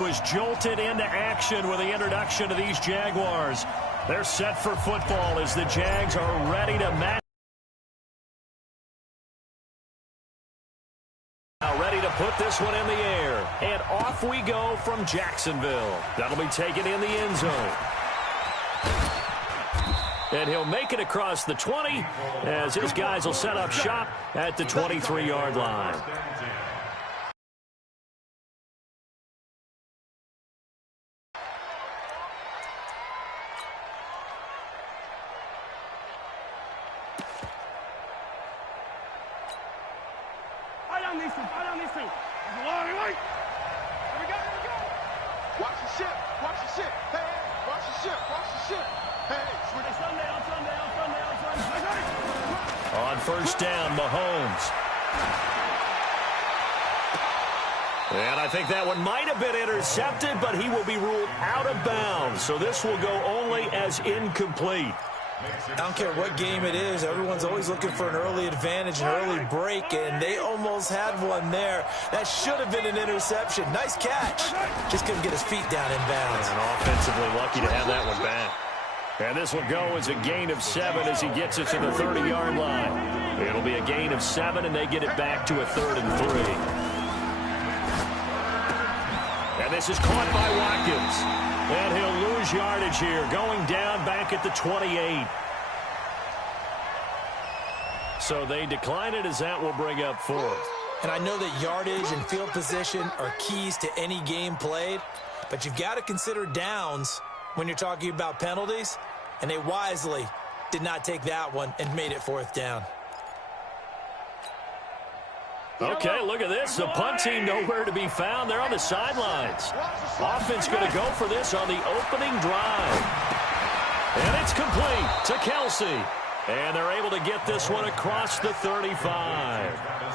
was jolted into action with the introduction of these Jaguars. They're set for football as the Jags are ready to match. Now ready to put this one in the air. And off we go from Jacksonville. That'll be taken in the end zone. And he'll make it across the 20 as his guys will set up shop at the 23-yard line. On first down, Mahomes. And I think that one might have been intercepted, but he will be ruled out of bounds. So this will go only as incomplete. I don't care what game it is. Everyone's always looking for an early advantage, an early break, and they almost had one there. That should have been an interception. Nice catch. Just couldn't get his feet down in bounds. And offensively lucky to have that one back. And this will go as a gain of 7 as he gets it to the 30-yard line. It'll be a gain of 7, and they get it back to a 3rd and 3. And this is caught by Watkins. And he'll lose yardage here, going down back at the 28. So they decline it as that will bring up 4th. And I know that yardage and field position are keys to any game played, but you've got to consider downs when you're talking about penalties, and they wisely did not take that one and made it 4th down. Okay, look at this. The punt team nowhere to be found. They're on the sidelines. Offense going to go for this on the opening drive. And it's complete to Kelsey. And they're able to get this one across the 35.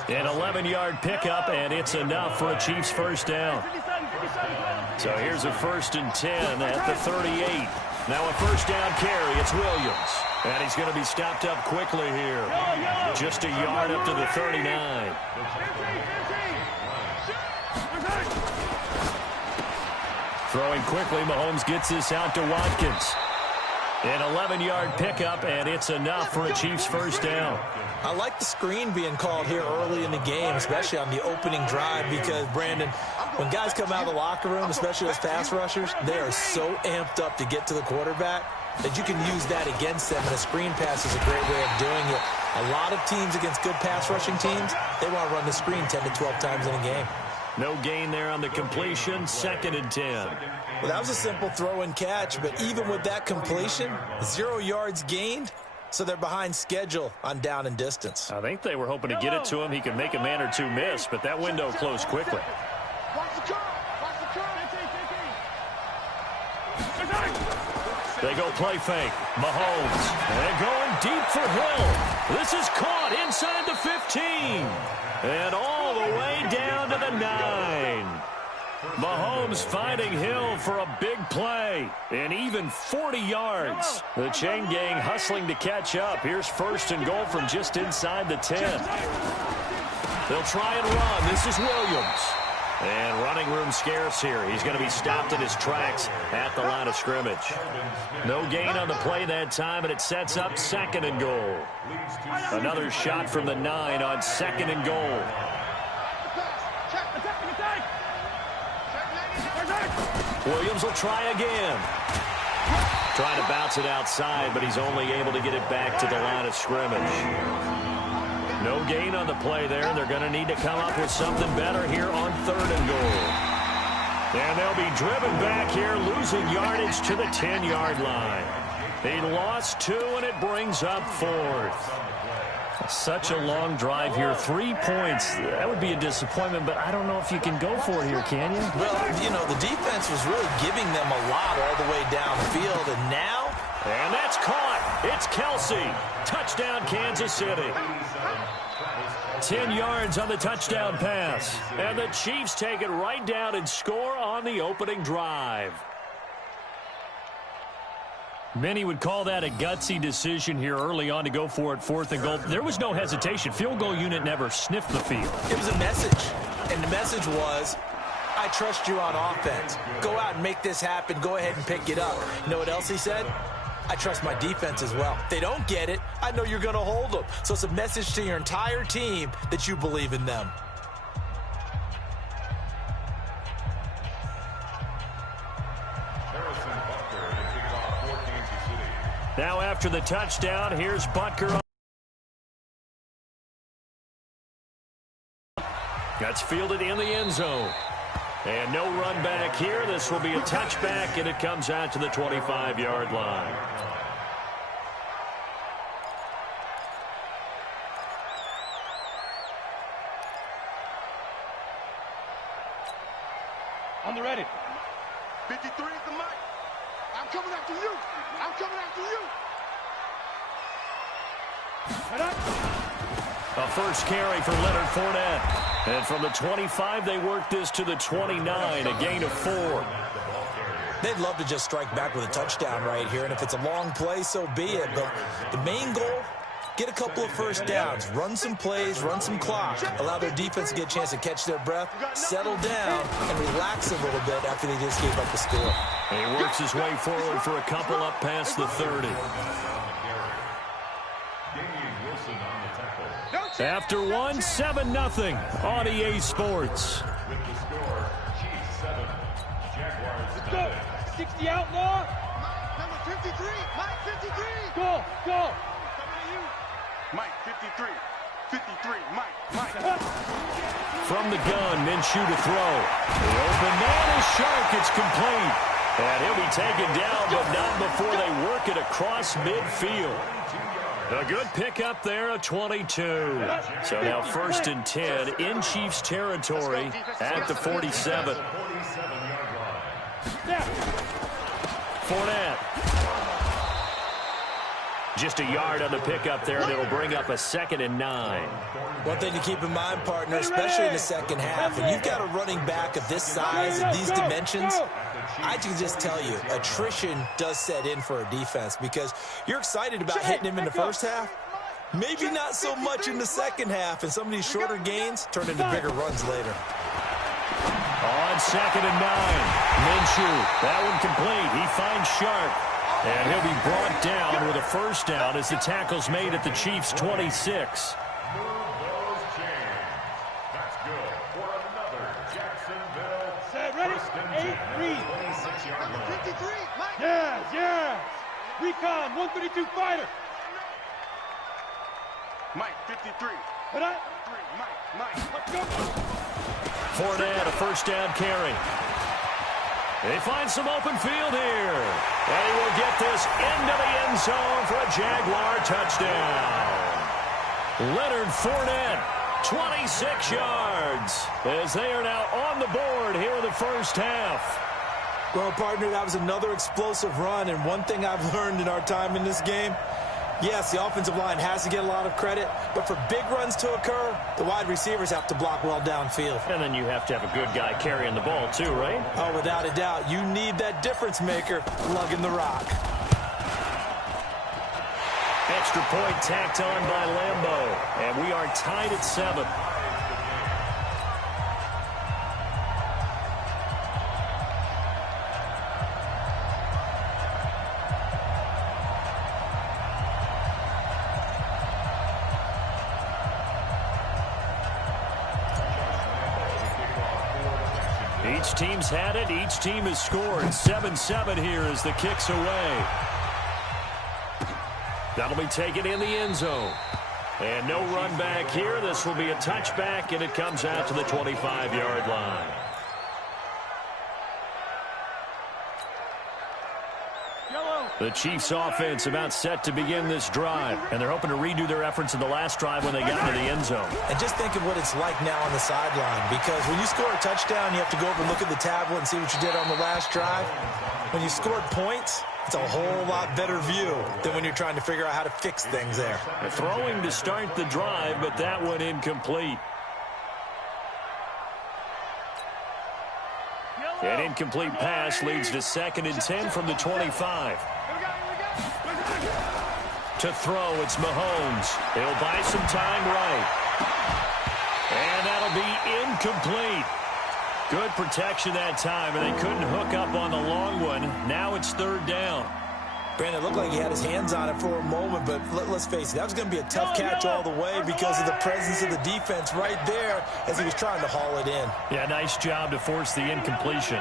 An 11-yard pickup, and it's enough for a Chiefs first down. So here's a 1st and 10 at the 38. Now a first down carry. It's Williams. And he's going to be stopped up quickly here. Just a yard up to the 39. Throwing quickly, Mahomes gets this out to Watkins. An 11-yard pickup, and it's enough for a Chiefs first down. I like the screen being called here early in the game, especially on the opening drive, because, Brandon, when guys come out of the locker room, especially as pass rushers, they are so amped up to get to the quarterback that you can use that against them, and a screen pass is a great way of doing it. A lot of teams against good pass rushing teams, they want to run the screen 10 to 12 times in a game. No gain there on the completion, 2nd and 10. Well, that was a simple throw and catch, but even with that completion, 0 yards gained, so they're behind schedule on down and distance. I think they were hoping to get it to him. He could make a man or two miss, but that window closed quickly. They go play fake. Mahomes. And going deep for Hill. This is caught inside the 15. And all the way down to the 9. Mahomes finding Hill for a big play. And even 40 yards. The chain gang hustling to catch up. Here's 1st and goal from just inside the 10. They'll try and run. This is Williams. And running room scarce here. He's going to be stopped in his tracks at the line of scrimmage. No gain on the play that time, and it sets up 2nd and goal. Another shot from the 9 on 2nd and goal. Williams will try again. Trying to bounce it outside, but he's only able to get it back to the line of scrimmage. No gain on the play there. They're going to need to come up with something better here on 3rd and goal. And they'll be driven back here, losing yardage to the 10-yard line. He lost 2, and it brings up 4th. Such a long drive here. 3 points. That would be a disappointment, but I don't know if you can go for it here, can you? Well, you know, the defense was really giving them a lot all the way downfield, and now... And that's caught. It's Kelsey. Touchdown, Kansas City. 10 yards on the touchdown pass. And the Chiefs take it right down and score on the opening drive. Many would call that a gutsy decision here early on to go for it 4th and goal. There was no hesitation. Field goal unit never sniffed the field. It was a message. And the message was, I trust you on offense. Go out and make this happen. Go ahead and pick it up. You know what else he said? I trust my defense as well. If they don't get it, I know you're going to hold them. So it's a message to your entire team that you believe in them. Now after the touchdown, here's Butker. That's fielded in the end zone. And no run back here. This will be a touchback, and it comes out to the 25-yard line. On the ready. 53 is the mic. I'm coming after you. I'm coming after you. A first carry for Leonard Fournette. And from the 25, they work this to the 29, a gain of 4. They'd love to just strike back with a touchdown right here, and if it's a long play, so be it. But the main goal, get a couple of first downs, run some plays, run some clock, allow their defense to get a chance to catch their breath, settle down, and relax a little bit after they just gave up the score. And he works his way forward for a couple up past the 30. After one, 7-0 on EA Sports. Let's go. 60 outlaw. Number 53. Mike 53. Go. Coming to you. Mike 53. 53. Mike. From the gun, Minshew to throw. The open man is Shark. It's complete. And he'll be taken down, but not before they work it across midfield. A good pickup there, a 22. So now 1st and 10 in Chiefs territory at the 47. Fournette. Just a yard on the pickup there, and it'll bring up a 2nd and 9. One thing to keep in mind, partner, especially in the second half, when you've got a running back of this size, of these dimensions, I can just tell you, attrition does set in for a defense because you're excited about hitting him in the first half. Maybe not so much in the second half, and some of these shorter gains turn into bigger runs later. On 2nd and 9, Minshew, that one complete. He finds Sharp, and he'll be brought down with a first down as the tackle's made at the Chiefs' 26. Yeah. Recon, 132 fighter. Mike, 53. Mike. Let's go. Fournette, a first down carry. They find some open field here. And he will get this into the end zone for a Jaguar touchdown. Leonard Fournette, 26 yards, as they are now on the board here in the first half. Well, partner, that was another explosive run, and one thing I've learned in our time in this game, yes, the offensive line has to get a lot of credit, but for big runs to occur, the wide receivers have to block well downfield. And then you have to have a good guy carrying the ball too, right? Oh, without a doubt. You need that difference maker lugging the rock. Extra point tacked on by Lambeau, and we are tied at 7. Each team's had it. Each team has scored. 7-7 here as the kick's away. That'll be taken in the end zone. And no run back here. This will be a touchback, and it comes out to the 25-yard line. The Chiefs offense about set to begin this drive, and they're hoping to redo their efforts in the last drive when they got into the end zone. And just think of what it's like now on the sideline, because when you score a touchdown, you have to go over and look at the tablet and see what you did on the last drive. When you scored points, it's a whole lot better view than when you're trying to figure out how to fix things there. Throwing to start the drive, but that one incomplete. An incomplete pass leads to 2nd and 10 from the 25. To throw, it's Mahomes. He'll buy some time right. And that'll be incomplete. Good protection that time, and they couldn't hook up on the long one. Now it's third down. Brandon, it looked like he had his hands on it for a moment, but let's face it, that was going to be a tough catch all the way because of the presence of the defense right there as he was trying to haul it in. Yeah, nice job to force the incompletion.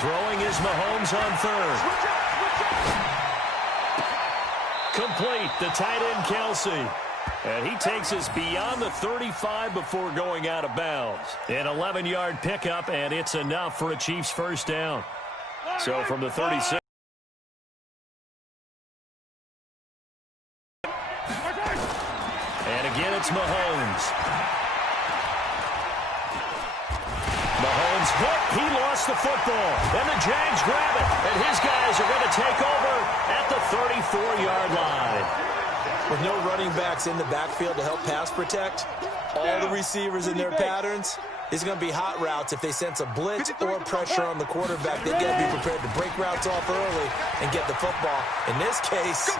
Throwing is Mahomes on third. Complete, the tight end Kelsey. And he takes us beyond the 35 before going out of bounds. An 11-yard pickup, and it's enough for a Chiefs first down. So from the 36. And again, it's Mahomes. Mahomes hit. He lost the football. And the Jags grab it. And his guys are going to take over at the 34-yard line. With no running backs in the backfield to help pass protect, all the receivers in their patterns, it's going to be hot routes. If they sense a blitz or pressure on the quarterback, they've got to be prepared to break routes off early and get the football. In this case,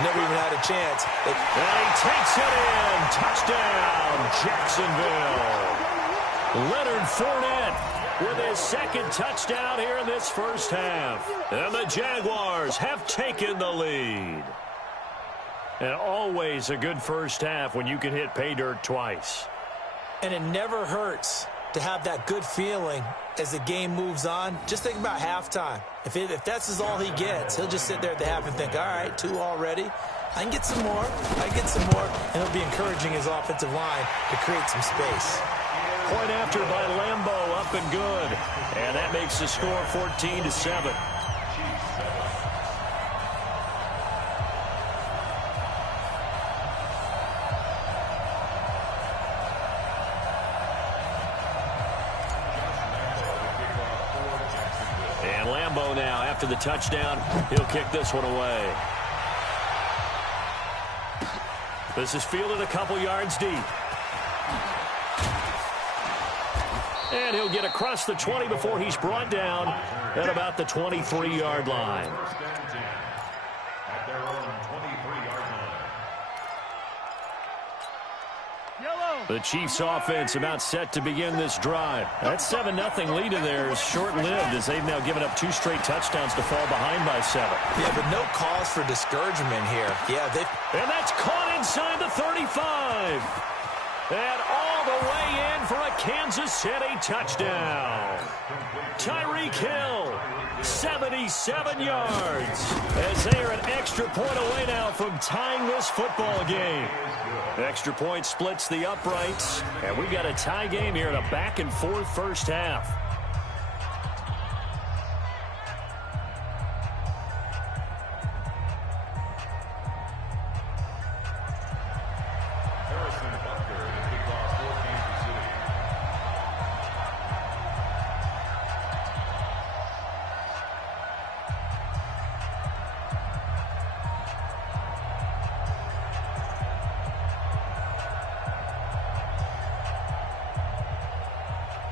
never even had a chance. And he takes it in. Touchdown, Jacksonville. Leonard Fournette with his second touchdown here in this first half. And the Jaguars have taken the lead. And always a good first half when you can hit pay dirt twice. And it never hurts to have that good feeling as the game moves on. Just think about halftime. If that's all he gets, he'll just sit there at the half and think, all right, 2 already. I can get some more. I can get some more. And he'll be encouraging his offensive line to create some space. Point after by Lambeau, up and good. And that makes the score 14-7. And Lambeau now, after the touchdown, he'll kick this one away. This is fielded a couple yards deep. And he'll get across the 20 before he's brought down at about the 23-yard line. The Chiefs offense about set to begin this drive. That 7-0 lead in there is short-lived as they've now given up 2 straight touchdowns to fall behind by 7. Yeah, but no cause for discouragement here. Yeah, and that's caught inside the 35. And all the way in for a Kansas City touchdown. Tyreek Hill, 77 yards. As they are an extra point away now from tying this football game. Extra point splits the uprights. And we've got a tie game here in a back-and-forth first half.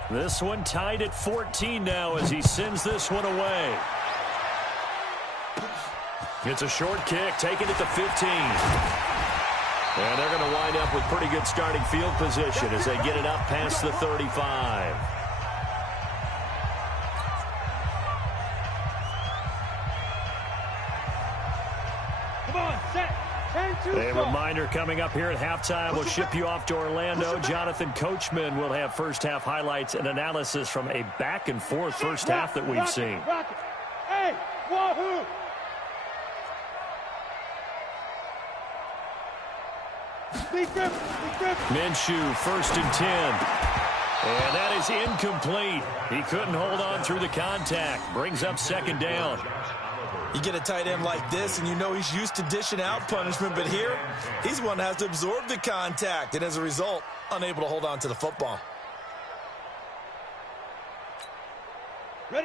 This one tied at 14 now as he sends this one away. It's a short kick taken at the 15. And they're going to wind up with pretty good starting field position as they get it up past the 35. Come on, set. A reminder coming up here at halftime. We'll ship you off to Orlando. Jonathan Coachman will have first half highlights and analysis from a back-and-forth first half that we've seen. Hey, wahoo! Minshew, 1st and 10. And that is incomplete. He couldn't hold on through the contact. Brings up 2nd down. You get a tight end like this, and you know he's used to dishing out punishment, but here, he's one that has to absorb the contact, and as a result, unable to hold on to the football.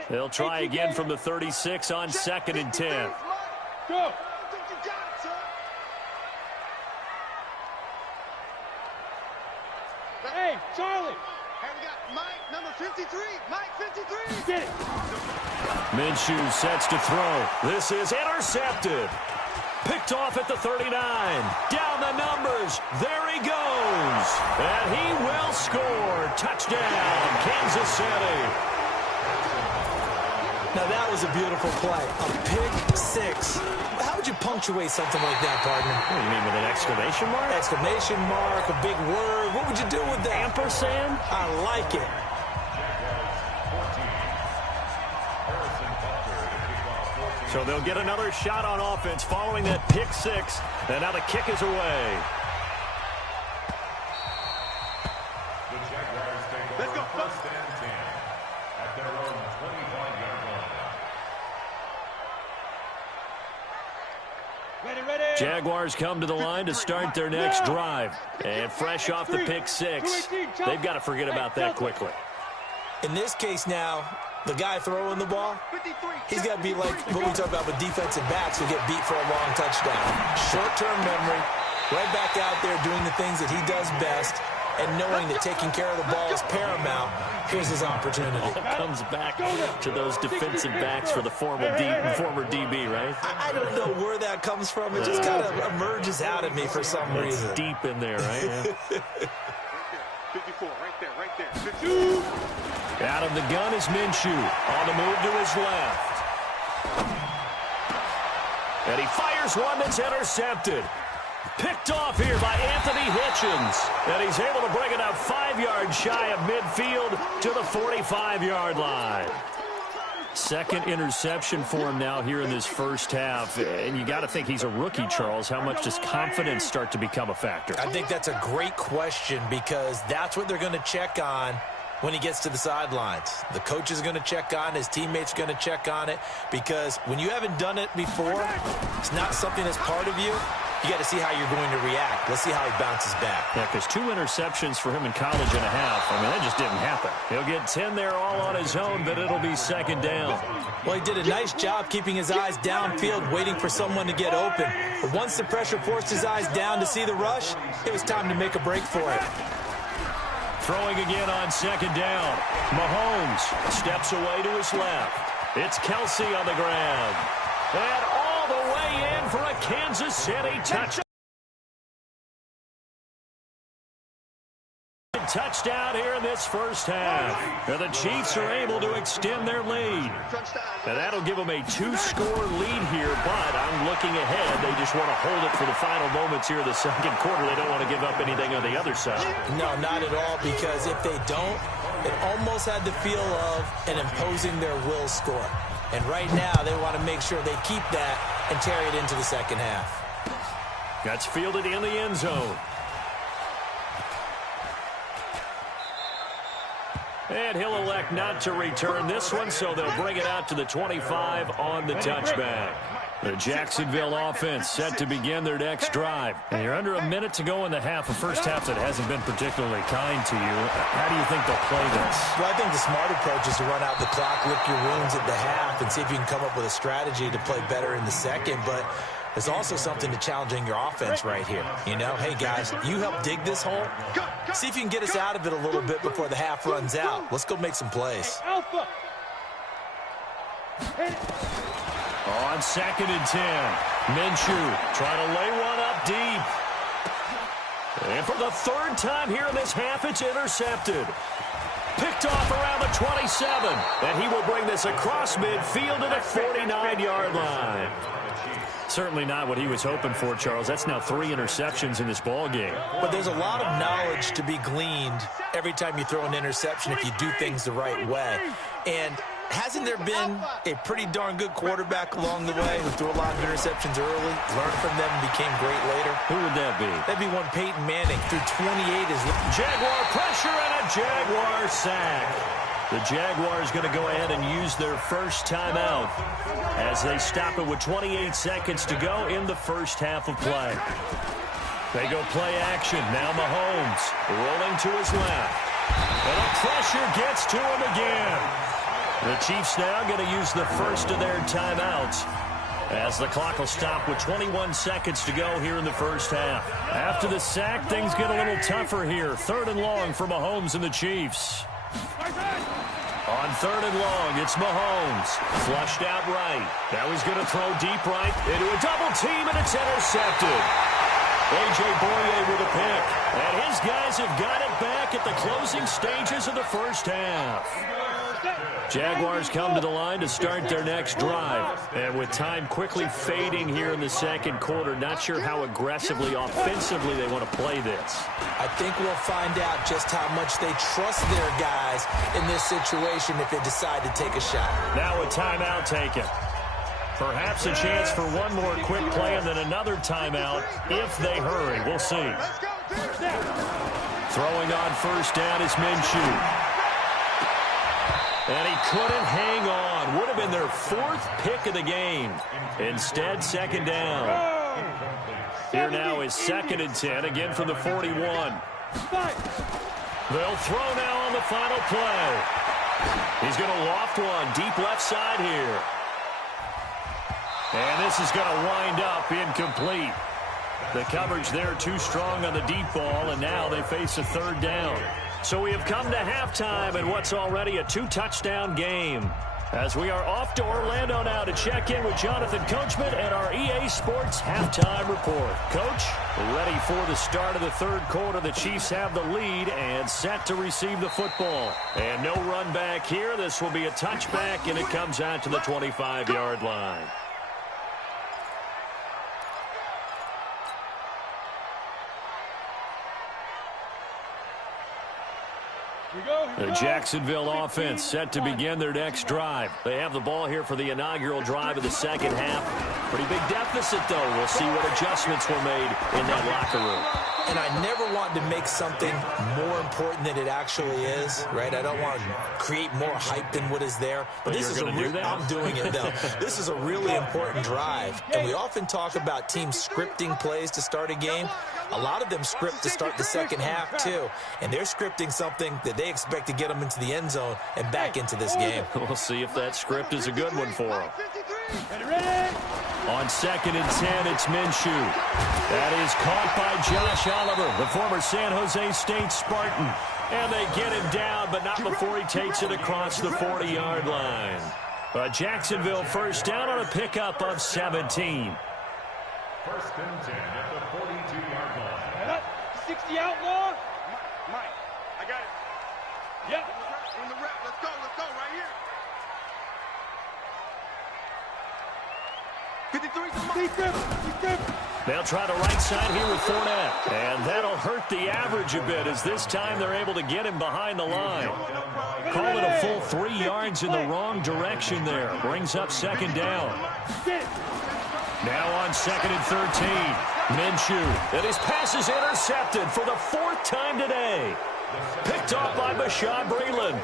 They'll try again from the 36 on 2nd and 10. Go. Hey, Charlie. Hey, we got Mike, number 53. Mike, 53. Get it. Minshew sets to throw. This is intercepted. Picked off at the 39. Down the numbers. There he goes. And he will score. touchdown, Kansas City. Now, that was a beautiful play. A pick six. How would you punctuate something like that, partner? What do you mean, with an exclamation mark? Exclamation mark, a big word. What would you do with that? Ampersand? I like it. So they'll get another shot on offense following that pick six. And now the kick is away. Let's go. First and 10 at their own 25-yard line. Ready. Jaguars come to the line to start their next drive. And fresh off the pick six, they've got to forget about that quickly. In this case now, the guy throwing the ball, he's got to be like what we talk about with defensive backs who get beat for a long touchdown. Short-term memory, right back out there doing the things that he does best, and knowing that taking care of the ball is paramount. Here's his opportunity. Comes back to those defensive backs for the former DB, right? I don't know where that comes from. It just kind of emerges out of me for some reason. It's deep in there, right? Yeah. 54, right there. 52. Out of the gun is Minshew. On the move to his left. And he fires one that's intercepted. Picked off here by Anthony Hitchens. And he's able to bring it up 5 yards shy of midfield to the 45-yard line. Second interception for him now here in this first half. And you got to think he's a rookie, Charles. How much does confidence start to become a factor? I think that's a great question because that's what they're going to check on when he gets to the sidelines. The coach is going to check on, his teammates are going to check on it, because when you haven't done it before, it's not something that's part of you. You got to see how you're going to react. Let's see how he bounces back. Yeah, because 2 interceptions for him in college and a half. I mean, that just didn't happen. He'll get 10 there all on his own, but it'll be second down. Well, he did a nice job keeping his eyes downfield, waiting for someone to get open. But once the pressure forced his eyes down to see the rush, it was time to make a break for it. Throwing again on second down. Mahomes steps away to his left. It's Kelsey on the ground. And all the way in for a Kansas City touchdown. Touchdown here in this first half. And the Chiefs are able to extend their lead. And that'll give them a 2-score lead here, but I'm looking ahead. They just want to hold it for the final moments here of the second quarter. They don't want to give up anything on the other side. No, not at all, because if they don't, it almost had the feel of an imposing their will score. And right now, they want to make sure they keep that and carry it into the second half. That's fielded in the end zone. And he'll elect not to return this one, so they'll bring it out to the 25 on the touchback. The Jacksonville offense set to begin their next drive. And you're under a minute to go in the half, a first half that hasn't been particularly kind to you. How do you think they'll play this? Well, I think the smart approach is to run out the clock, lick your wounds at the half, and see if you can come up with a strategy to play better in the second. But there's also something to challenging your offense right here. You know, hey, guys, you help dig this hole. See if you can get us out of it a little bit before the half runs out. Let's go make some plays. Alpha. On 2nd and 10, Minshew trying to lay one up deep. And for the third time here in this half, it's intercepted. Picked off around the 27, and he will bring this across midfield to the 49-yard line. Certainly not what he was hoping for, Charles. That's now 3 interceptions in this ball game. But there's a lot of knowledge to be gleaned every time you throw an interception if you do things the right way. And hasn't there been a pretty darn good quarterback along the way who threw a lot of interceptions early, learned from them, and became great later? Who would that be? That'd be one Peyton Manning. Threw 28 as Jaguar pressure and a Jaguar sack. The Jaguars going to go ahead and use their first timeout as they stop it with 28 seconds to go in the first half of play. They go play action. Now Mahomes rolling to his left. And the pressure gets to him again. The Chiefs now going to use the first of their timeouts as the clock will stop with 21 seconds to go here in the first half. After the sack, things get a little tougher here. 3rd and long for Mahomes and the Chiefs. On 3rd and long, it's Mahomes. Flushed out right. Now he's going to throw deep right into a double team, and it's intercepted. A.J. Boye with a pick. And his guys have got it back at the closing stages of the first half. Jaguars come to the line to start their next drive. And with time quickly fading here in the second quarter, not sure how aggressively, offensively they want to play this. I think we'll find out just how much they trust their guys in this situation if they decide to take a shot. Now a timeout taken. Perhaps a chance for one more quick play and then another timeout if they hurry. We'll see. Throwing on first down is Minshew. And he couldn't hang on. Would have been their fourth pick of the game. Instead, second down. Here now is 2nd and 10, again from the 41. They'll throw now on the final play. He's going to loft one deep left side here. And this is going to wind up incomplete. The coverage there too strong on the deep ball, and now they face a third down. So we have come to halftime in what's already a 2-touchdown game. As we are off to Orlando now to check in with Jonathan Coachman and our EA Sports halftime report. Coach, ready for the start of the third quarter. The Chiefs have the lead and set to receive the football. And no run back here. This will be a touchback, and it comes out to the 25-yard line. The Jacksonville offense set to begin their next drive. They have the ball here for the inaugural drive of the second half. Pretty big deficit, though. We'll see what adjustments were made in that locker room. And I never want to make something more important than it actually is, right? I don't want to create more hype than what is there. But this is I'm doing it, though. This is a really important drive. And we often talk about teams scripting plays to start a game. A lot of them script to start the second half, too. And they're scripting something that they expect to get them into the end zone and back into this game. We'll see if that script is a good one for them. On 2nd and 10, it's Minshew. That is caught by Josh Oliver, the former San Jose State Spartan. And they get him down, but not before he takes it across the 40-yard line. A Jacksonville first down on a pickup of 17. 1st and 10 at the 42-yard line. 60 outlaw. Mike, I got it. Yep. In the wrap. Let's go right here. 53. They'll try the right side here with Fournette. And that'll hurt the average a bit as this time they're able to get him behind the line. Call it a full 3 yards in the wrong direction there. Brings up second down. Now on 2nd and 13. Minshew. And his pass is intercepted for the 4th time today. Picked off by Bashaud Breeland.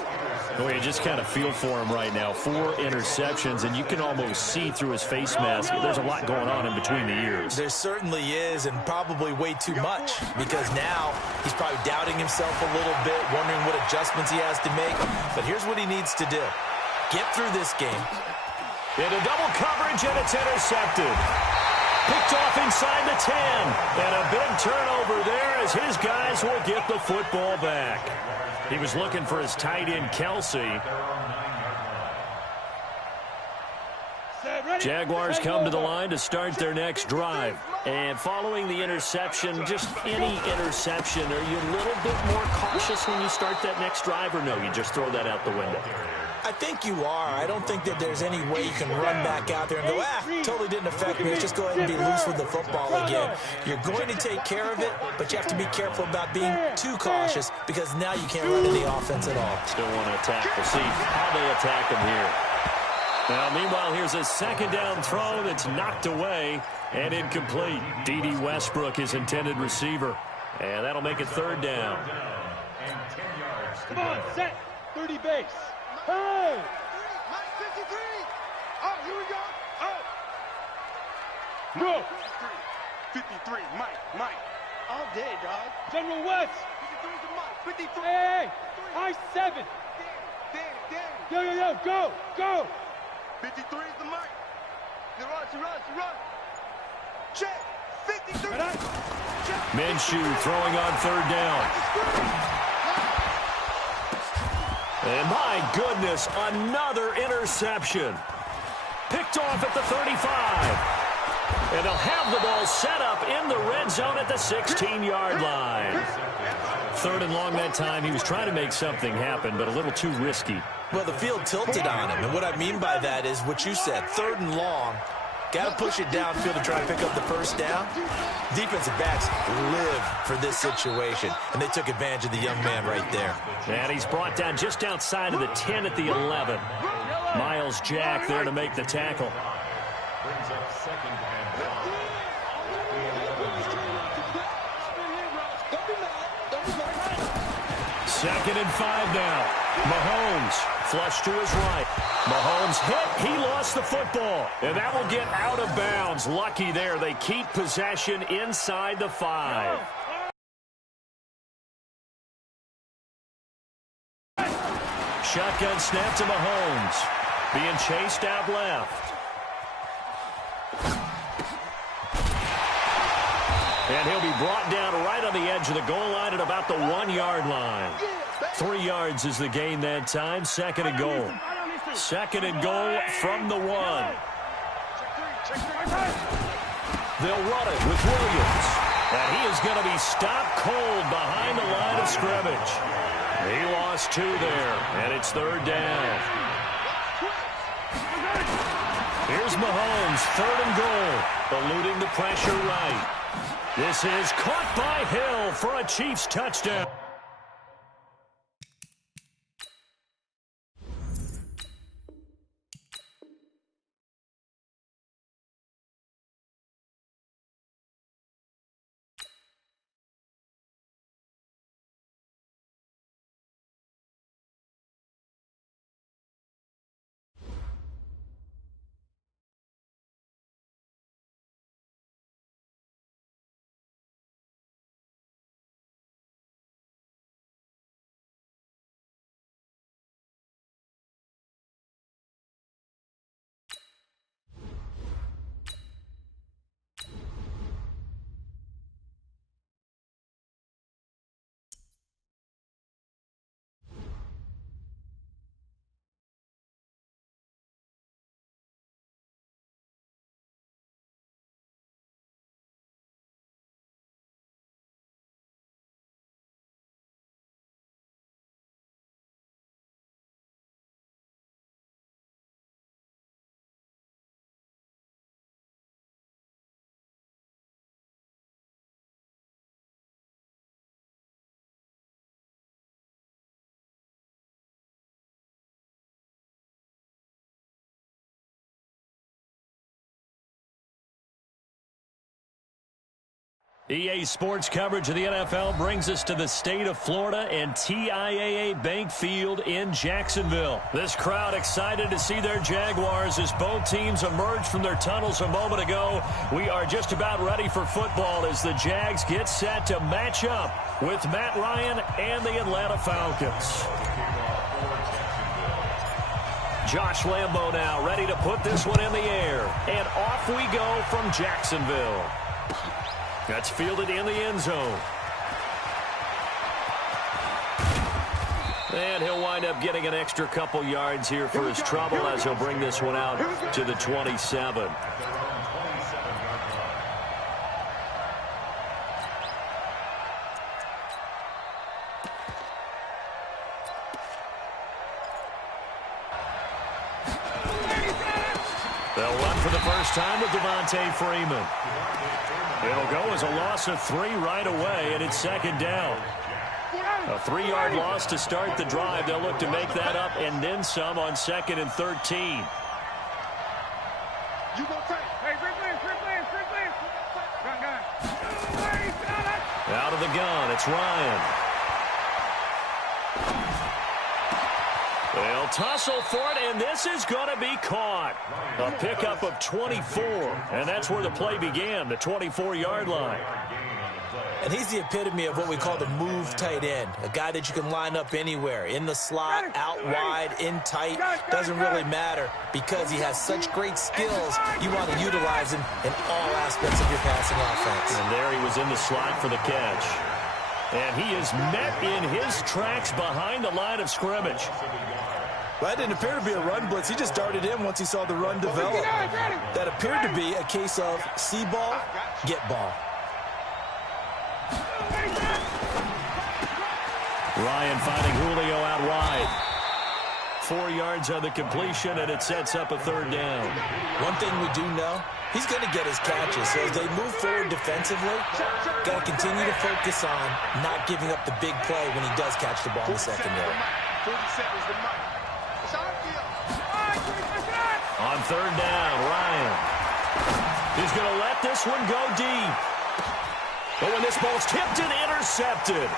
Well, you just kind of feel for him right now. 4 interceptions, and you can almost see through his face mask. There's a lot going on in between the ears. There certainly is, and probably way too much, because now he's probably doubting himself a little bit, wondering what adjustments he has to make. But here's what he needs to do. Get through this game. Into double coverage, and it's intercepted. Picked off inside the 10. And a big turnover there as his guys will get the football back. He was looking for his tight end, Kelsey. Jaguars come to the line to start their next drive. And following the interception, just any interception, are you a little bit more cautious when you start that next drive, or no, you just throw that out the window? I think you are. I don't think that there's any way you can run back out there and go, totally didn't affect me. Let's just go ahead and be loose with the football again. You're going to take care of it, but you have to be careful about being too cautious because now you can't run any offense at all. Still want to attack. We'll see how they attack him here. Now, meanwhile, here's a second down throw that's knocked away and incomplete. D.D. Westbrook, his intended receiver. And that'll make it third down. Come on, set. 30 base. Hey! Mike 53! Oh, here we go! Oh! No! 53, Mike. All day, dog. General West! 53 to Mike, 53! Hey! High 7! Danny! Go! 53 is the Mike! Run! Check! 53! Check! Minshew throwing on third down. And my goodness, another interception. Picked off at the 35. And they'll have the ball set up in the red zone at the 16-yard line. 3rd and long that time. He was trying to make something happen, but a little too risky. Well, the field tilted on him, and what I mean by that is what you said, 3rd and long. Got to push it downfield to try and pick up the first down. Defensive backs live for this situation, and they took advantage of the young man right there. And he's brought down just outside of the 10 at the 11. Miles Jack there to make the tackle. Brings up 2nd and 5. 2nd and 5 now. Mahomes flush to his right. Mahomes hit. He lost the football. And that will get out of bounds. Lucky there. They keep possession inside the 5. Shotgun snap to Mahomes. Being chased out left. And he'll be brought down right on the edge of the goal line at about the 1-yard line. 3 yards is the gain that time. 2nd and goal. 2nd and goal from the 1. They'll run it with Williams. And he is going to be stopped cold behind the line of scrimmage. He lost 2 there, and it's 3rd down. Here's Mahomes, 3rd and goal, eluding the pressure right. This is caught by Hill for a Chiefs touchdown. EA Sports coverage of the NFL brings us to the state of Florida and TIAA Bank Field in Jacksonville. This crowd excited to see their Jaguars as both teams emerged from their tunnels a moment ago. We are just about ready for football as the Jags get set to match up with Matt Ryan and the Atlanta Falcons. Josh Lambo now ready to put this one in the air. And off we go from Jacksonville. That's fielded in the end zone. And he'll wind up getting an extra couple yards here for his trouble as he'll bring this one out to the 27. They'll run for the first time with Devontae Freeman. It'll go as a loss of 3 right away, and it's 2nd down. A 3-yard loss to start the drive. They'll look to make that up and then some on 2nd and 13. Out of the gun, it's Ryan. They'll tussle for it, and this is going to be caught. A pickup of 24, and that's where the play began, the 24-yard line. And he's the epitome of what we call the move tight end, a guy that you can line up anywhere, in the slot, out wide, in tight, doesn't really matter because he has such great skills. You want to utilize him in all aspects of your passing offense. And there he was in the slot for the catch. And he is met in his tracks behind the line of scrimmage. Well, that didn't appear to be a run blitz. He just darted in once he saw the run develop. That appeared to be a case of see ball, get ball. Ryan finding Julio out wide. 4 yards on the completion, and it sets up a third down. One thing we do know, he's going to get his catches. So as they move forward defensively, got to continue to focus on not giving up the big play when he does catch the ball in the secondary. On third down, Ryan. He's going to let this one go deep. But when this ball's tipped and intercepted,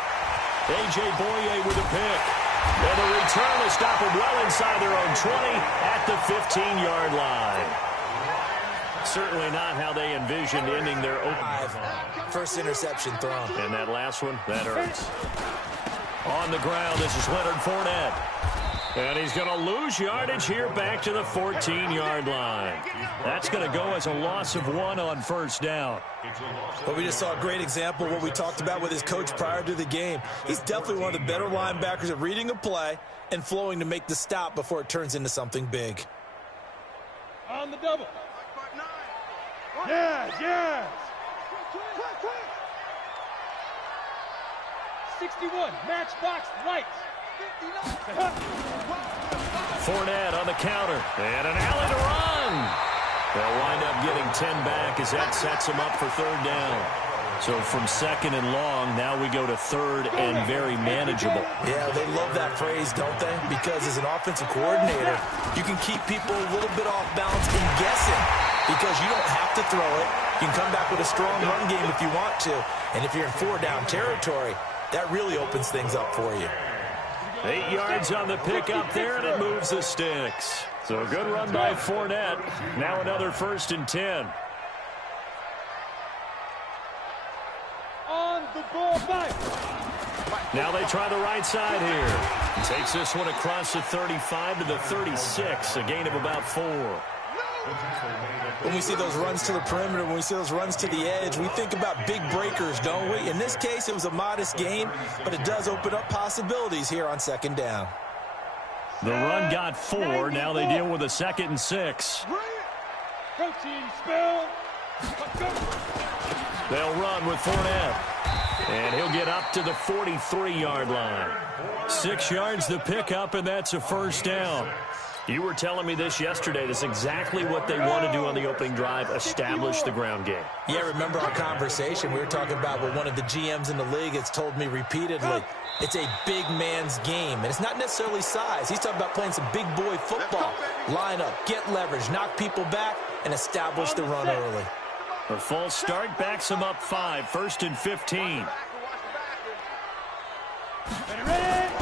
A.J. Boye with a pick. And the return will stop them well inside their own 20 at the 15-yard line. Certainly not how they envisioned ending their open. First interception thrown. And that last one, that hurts. On the ground, this is Leonard Fournette. And he's going to lose yardage here back to the 14-yard line. That's going to go as a loss of 1 on first down. Well, we just saw a great example of what we talked about with his coach prior to the game. He's definitely one of the better linebackers at reading a play and flowing to make the stop before it turns into something big. On the double. Yes. 61, matchbox lights. Fournette on the counter. And an alley to run. They'll wind up getting 10 back as that sets them up for third down. So from second and long, now we go to third and very manageable. Yeah, they love that phrase, don't they? Because as an offensive coordinator, you can keep people a little bit off balance and guessing because you don't have to throw it. You can come back with a strong run game if you want to. And if you're in 4-down territory, that really opens things up for you. 8 yards on the pickup there, and it moves the sticks. So a good run by Fournette. Now another 1st and 10. On the ball back. Now they try the right side here. Takes this one across the 35 to the 36, a gain of about 4. When we see those runs to the perimeter, when we see those runs to the edge, we think about big breakers, don't we? In this case, it was a modest gain, but it does open up possibilities here on second down. The run got 4. Now they deal with a 2nd and 6. Protein spill. They'll run with Fournette. And he'll get up to the 43-yard line. 6 yards the pickup, and that's a first down. You were telling me this yesterday. This is exactly what they want to do on the opening drive, establish the ground game. Yeah, remember our conversation. We were talking about what one of the GMs in the league has told me repeatedly. It's a big man's game, and it's not necessarily size. He's talking about playing some big boy football. Line up, get leverage, knock people back, and establish the run early. A false start backs him up 5, 1st and 15. Ready?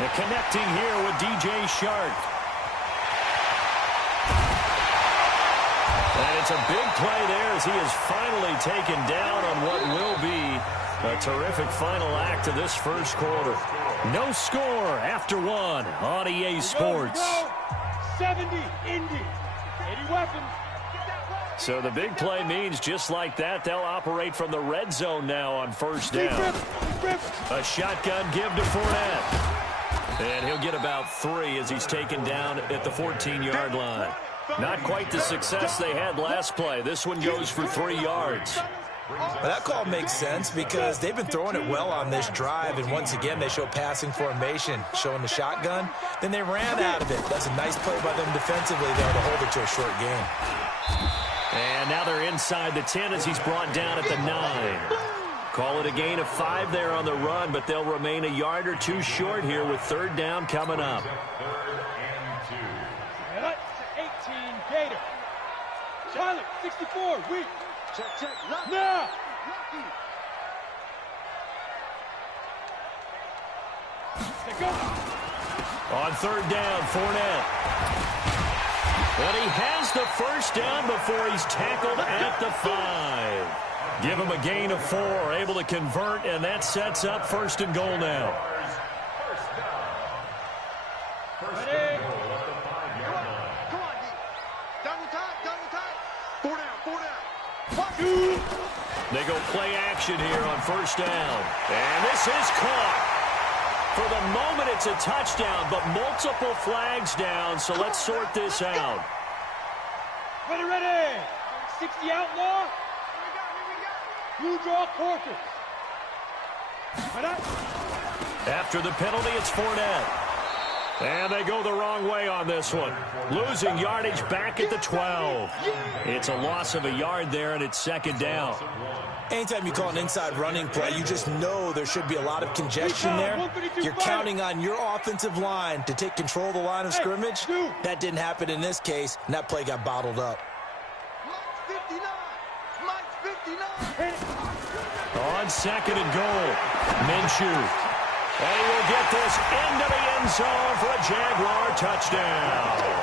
And connecting here with DJ Shark. And it's a big play there as he is finally taken down on what will be a terrific final act of this first quarter. No score after 1 on EA Sports. 70 Indy. 80 weapons. So the big play means just like that, they'll operate from the red zone now on first down. A shotgun give to Fournette. And he'll get about 3 as he's taken down at the 14-yard line. Not quite the success they had last play. This one goes for 3 yards. Well, that call makes sense because they've been throwing it well on this drive, and once again they show passing formation, showing the shotgun. Then they ran out of it. That's a nice play by them defensively there to hold it to a short game. And now they're inside the 10 as he's brought down at the 9. Call it a gain of 5 there on the run, but they'll remain a yard or 2 short here with third down coming up. 18 Gator. Charlotte, 64, weak. Check. Now. On third down, Fournette. But he has the first down before he's tackled at the 5. Give him a gain of 4, able to convert, and that sets up 1st and goal now. Ready? They go play action here on first down. And this is caught. For the moment, it's a touchdown, but multiple flags down, so let's sort this out. Ready, ready. 60 outlaw. Blue draw quarters. After the penalty, it's Fournette. And they go the wrong way on this one. Losing yardage back at the 12. It's a loss of a yard there, and it's second down. Anytime you call an inside running play, you just know there should be a lot of congestion there. You're counting on your offensive line to take control of the line of scrimmage. That didn't happen in this case, and that play got bottled up. On second and goal, Minshew. And he will get this into the end zone for a Jaguar touchdown.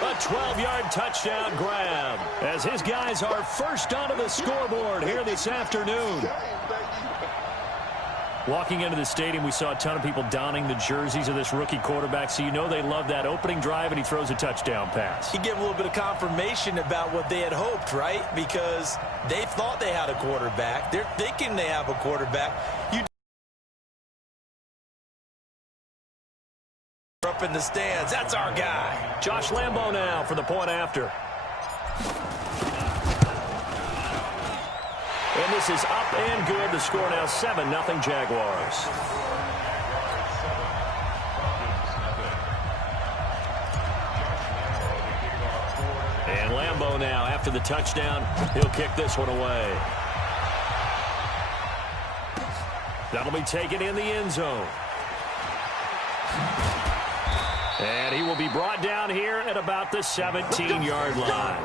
A 12-yard touchdown grab as his guys are first onto the scoreboard here this afternoon. Walking into the stadium, we saw a ton of people donning the jerseys of this rookie quarterback, so you know they love that opening drive, and he throws a touchdown pass. He gave a little bit of confirmation about what they had hoped, right? Because they thought they had a quarterback. They're thinking they have a quarterback. You up in the stands. That's our guy. Josh Lambo now for the point after. And this is up and good. The score now 7-0 Jaguars. And Lambo now after the touchdown. He'll kick this one away. That'll be taken in the end zone. And he will be brought down here at about the 17-yard line.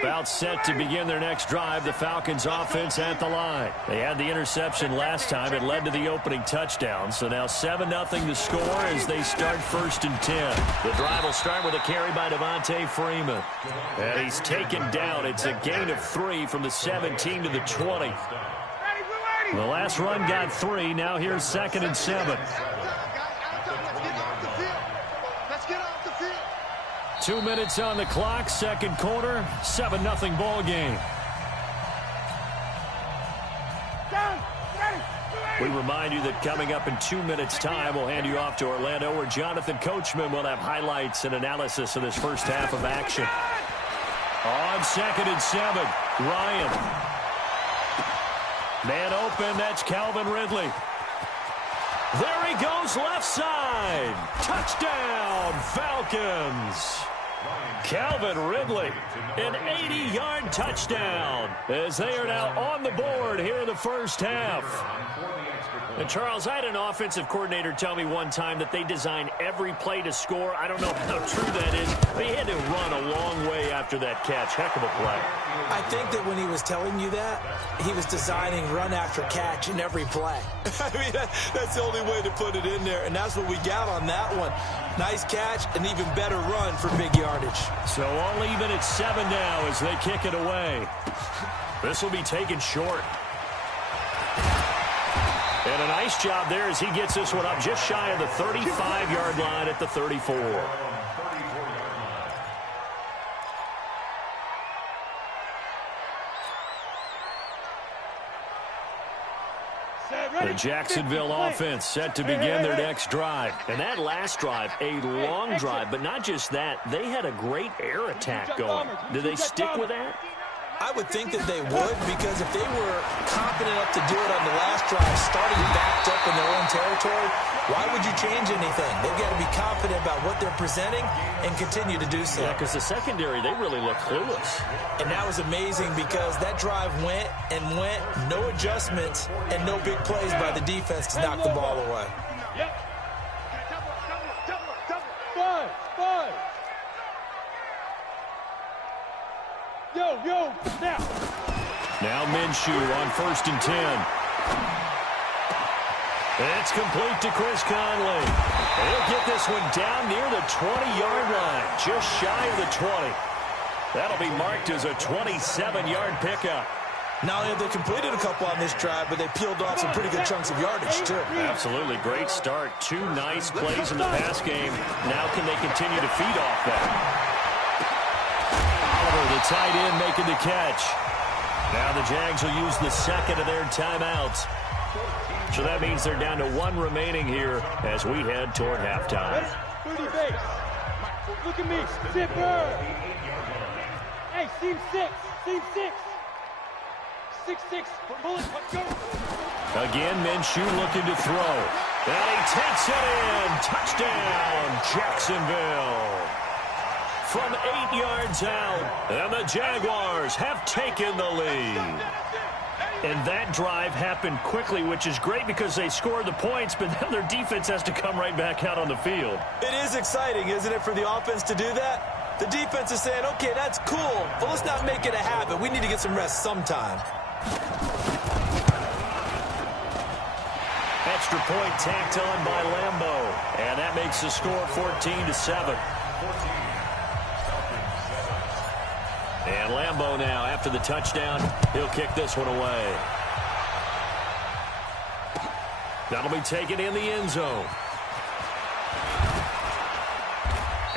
About set to begin their next drive, the Falcons offense at the line. They had the interception last time. It led to the opening touchdown. So now 7-0 the score as they start 1st and 10. The drive will start with a carry by Devontae Freeman. And he's taken down. It's a gain of 3 from the 17 to the 20. The last run got 3. Now here's 2nd and 7. 2 minutes on the clock, second quarter, 7-0 ball game. We remind you that coming up in 2 minutes' time, we'll hand you off to Orlando, where Jonathan Coachman will have highlights and analysis of this first half of action. On 2nd and 7, Ryan. Man open, that's Calvin Ridley. There he goes, left side. Touchdown, Falcons. Calvin Ridley, an 80-yard touchdown as they are now on the board here in the first half. And Charles, I had an offensive coordinator tell me one time that they design every play to score. I don't know how true that is, but he had to run a long way after that catch. Heck of a play. I think that when he was telling you that, he was designing run after catch in every play. I mean, that's the only way to put it in there, and that's what we got on that one. Nice catch, an even better run for big yardage. So all even at 7 now as they kick it away. This will be taken short. And a nice job there as he gets this one up just shy of the 35-yard line at the 34. The Jacksonville offense set to begin their next drive. And that last drive, a long drive, but not just that. They had a great air attack going. Do they stick with that? I would think that they would, because if they were confident enough to do it on the last drive, starting backed up in their own territory, why would you change anything? They've got to be confident about what they're presenting and continue to do so. Yeah, because the secondary, they really look clueless. And that was amazing because that drive went and went, no adjustments, and no big plays by the defense to knock the ball away. Yep. Five. Yo, now. Now Minshew on 1st and 10. It's complete to Chris Conley. He'll get this one down near the 20-yard line, just shy of the 20. That'll be marked as a 27-yard pickup. Not only have they completed a couple on this drive, but they peeled off some pretty good chunks of yardage, too. Absolutely. Great start. 2 nice plays in the pass game. Now can they continue to feed off that? Oliver, the tight end, making the catch. Now the Jags will use the second of their timeouts. So that means they're down to one remaining here as we head toward halftime. 30 base. Look at me. Zipper. Hey, seam 6. Seam 6. 6-6. Pull it. Let's go. Again, Minshew looking to throw. And he takes it in. Touchdown, Jacksonville. From 8 yards out, and the Jaguars have taken the lead. And that drive happened quickly, which is great because they scored the points, but then their defense has to come right back out on the field. It is exciting, isn't it, for the offense to do that? The defense is saying, okay, that's cool, but let's not make it a habit. We need to get some rest sometime. Extra point tacked on by Lambeau, and that makes the score 14-7. And Lambeau now, after the touchdown, he'll kick this one away. That'll be taken in the end zone.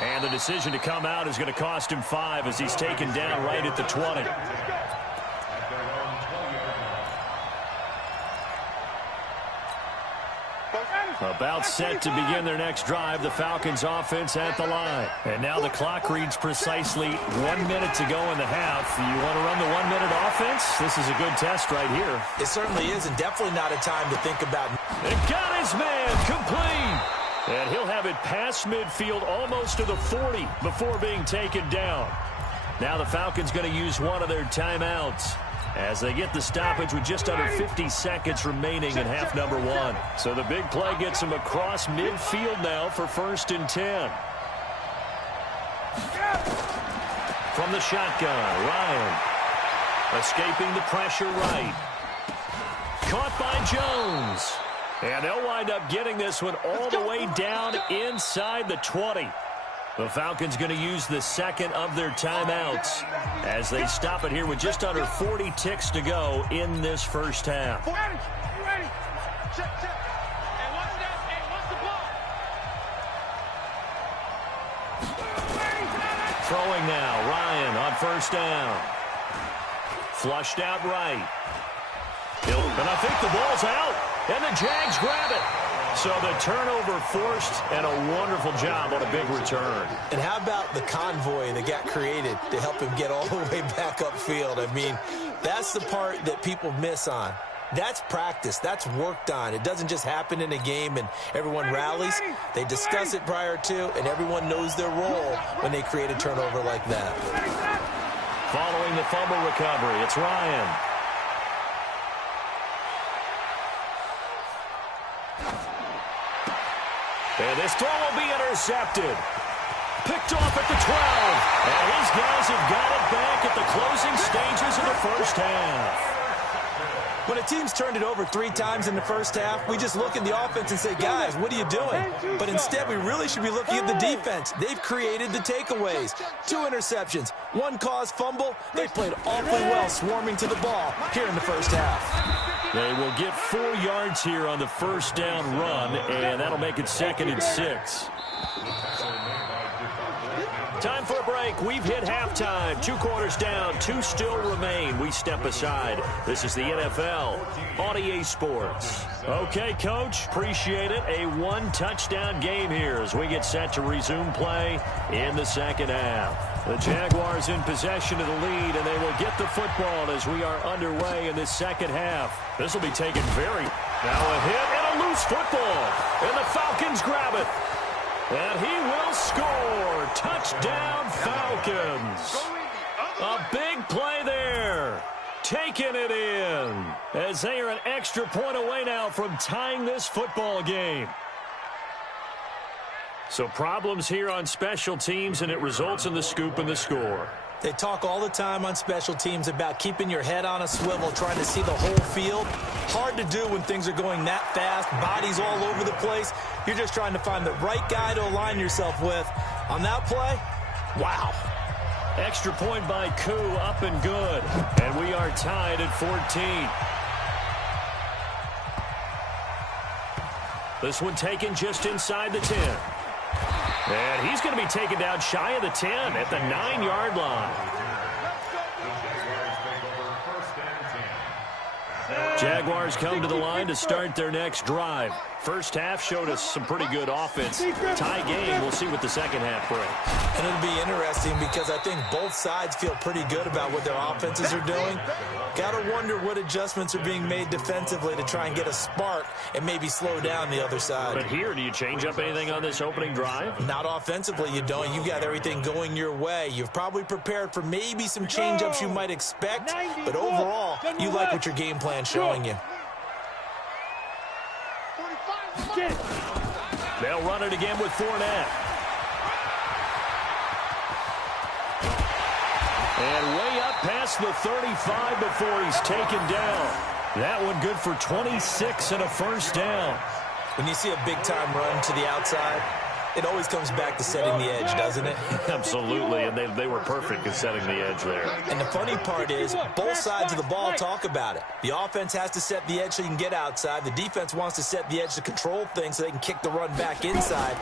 And the decision to come out is going to cost him 5 as he's taken down right at the 20. About set to begin their next drive, the Falcons offense at the line. And now the clock reads precisely 1 minute to go in the half. You want to run the 1 minute offense? This is a good test right here. It certainly is, and definitely not a time to think about. It got his man complete. And he'll have it past midfield almost to the 40 before being taken down. Now the Falcons going to use one of their timeouts as they get the stoppage with just under 50 seconds remaining in half number 1. So the big play gets them across midfield now for 1st and 10. From the shotgun, Ryan. Escaping the pressure right. Caught by Jones. And they'll wind up getting this one all the way down inside the 20. The Falcons going to use the second of their timeouts as they stop it here with just under 40 ticks to go in this first half. Ready. Check. Hey, watch that. Hey, watch the ball. Throwing now, Ryan on 1st down. Flushed out right. And I think the ball's out, and the Jags grab it. So the turnover forced, and a wonderful job on a big return. And how about the convoy that got created to help him get all the way back upfield? I mean, that's the part that people miss on. That's practice. That's worked on. It doesn't just happen in a game and everyone rallies. They discuss it prior to, and everyone knows their role when they create a turnover like that. Following the fumble recovery, it's Ryan. And this throw will be intercepted. Picked off at the 12. And these guys have got it back at the closing stages of the first half. When a team's turned it over 3 times in the first half, we just look at the offense and say, guys, what are you doing? But instead, we really should be looking at the defense. They've created the takeaways. 2 interceptions, 1 caused fumble. They played awfully well swarming to the ball here in the first half. They will get 4 yards here on the first down run, and that'll make it 2nd and 6. Time for a break. We've hit halftime. 2 quarters down. 2 still remain. We step aside. This is the NFL on EA Sports. Okay, Coach. Appreciate it. A 1-touchdown game here as we get set to resume play in the second half. The Jaguars in possession of the lead, and they will get the football as we are underway in this second half. This will be taken very... Now a hit and a loose football. And the Falcons grab it. And he will score. Touchdown, Falcons. A big play there. Taking it in as they are an extra point away now from tying this football game. So problems here on special teams, and it results in the scoop and the score. They talk all the time on special teams about keeping your head on a swivel, trying to see the whole field. Hard to do when things are going that fast, bodies all over the place. You're just trying to find the right guy to align yourself with. On that play, wow. Extra point by Koo, up and good. And we are tied at 14. This one taken just inside the 10. And he's going to be taken down shy of the 10 at the 9-yard line. Jaguars come to the line to start their next drive. First half showed us some pretty good offense. Tie game, we'll see what the second half brings. And it'll be interesting because I think both sides feel pretty good about what their offenses are doing. Got to wonder what adjustments are being made defensively to try and get a spark and maybe slow down the other side. But here, do you change up anything on this opening drive? Not offensively, you don't. You got everything going your way. You've probably prepared for maybe some change-ups you might expect, but overall, you like what your game plan's showing you. They'll run it again with Fournette. And way up past the 35 before he's taken down. That one good for 26 and a first down. When you see a big-time run to the outside, it always comes back to setting the edge, doesn't it? Absolutely, and they were perfect at setting the edge there. And the funny part is, both sides of the ball talk about it. The offense has to set the edge so you can get outside. The defense wants to set the edge to control things so they can kick the run back inside.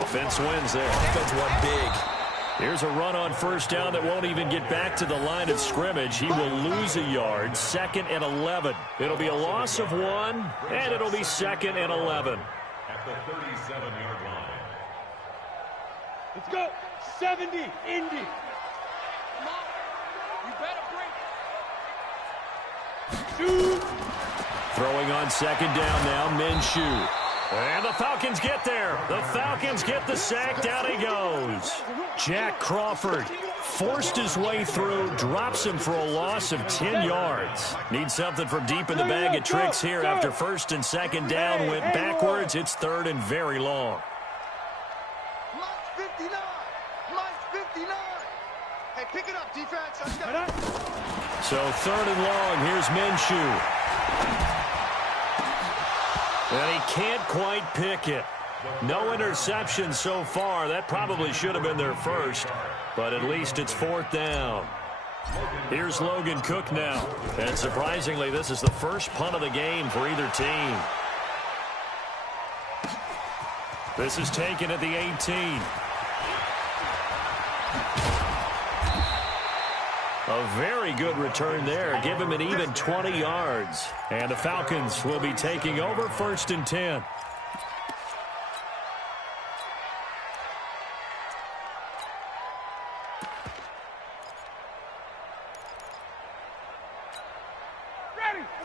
Offense wins there. Offense won big. Here's a run on first down that won't even get back to the line of scrimmage. He will lose a yard, 2nd and 11. It'll be a loss of 1, and it'll be 2nd and 11. At the 37-yard line. Let's go. 70, Indy. Come on. You better break. Shoot. Throwing on 2nd down now, Minshew. And the Falcons get there. The Falcons get the sack. Down he goes. Jack Crawford forced his way through, drops him for a loss of 10 yards. Needs something from deep in the bag of tricks here after 1st and 2nd down. Went backwards. It's 3rd and very long. Minus 59. Minus 59. Hey, pick it up, defense. So 3rd and long. Here's Minshew. And he can't quite pick it. No interception so far. That probably should have been their first, but at least it's 4th down. Here's Logan Cook now. And surprisingly, this is the first punt of the game for either team. This is taken at the 18. A very good return there. Give him an even 20 yards. And the Falcons will be taking over 1st and 10.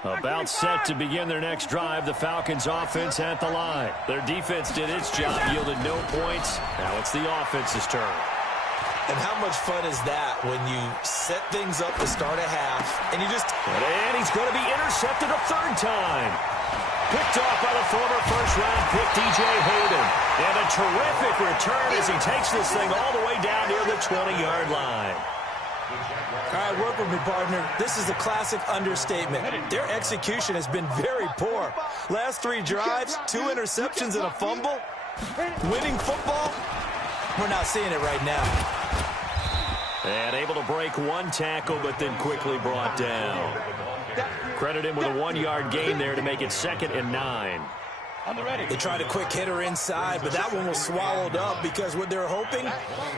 About set to begin their next drive. The Falcons offense at the line. Their defense did its job, yielded no points. Now it's the offense's turn. And how much fun is that when you set things up to start a half and you just... And he's going to be intercepted a 3rd time. Picked off by the former first-round pick, DJ Hayden. And a terrific return as he takes this thing all the way down near the 20-yard line. All right, work with me, partner. This is a classic understatement. Their execution has been very poor. Last 3 drives, 2 interceptions and a fumble. Winning football, we're not seeing it right now. And able to break 1 tackle, but then quickly brought down. Credit him with a 1-yard gain there to make it 2nd and 9. They tried a quick hitter inside, but that one was swallowed up because what they're hoping,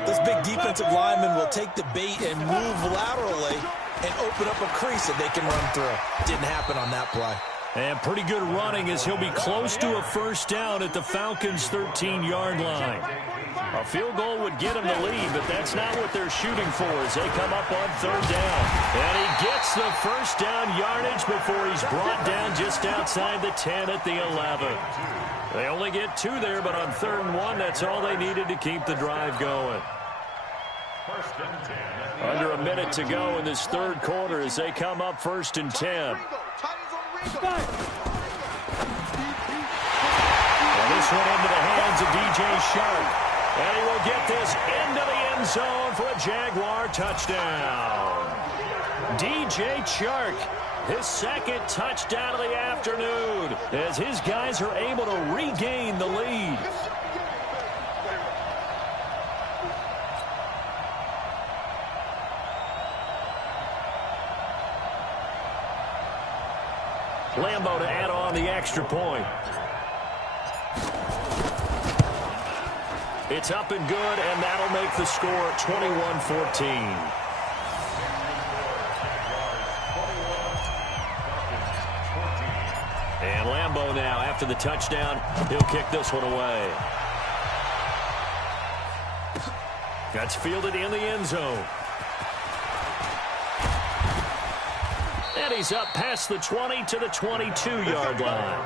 those big defensive linemen will take the bait and move laterally and open up a crease that they can run through. Didn't happen on that play. And pretty good running as he'll be close to a first down at the Falcons' 13-yard line. A field goal would get him the lead, but that's not what they're shooting for as they come up on 3rd down. And he gets the first down yardage before he's brought down just outside the 10 at the 11. They only get 2 there, but on 3rd and 1, that's all they needed to keep the drive going. Under a minute to go in this 3rd quarter as they come up 1st and 10. And this one into the hands of DJ Shark. And he will get this into the end zone for a Jaguar touchdown. DJ Chark, his 2nd touchdown of the afternoon as his guys are able to regain the lead. Lambo to add on the extra point. It's up and good, and that'll make the score 21-14. after the touchdown. He'll kick this one away. That's fielded in the end zone. And he's up past the 20 to the 22-yard line.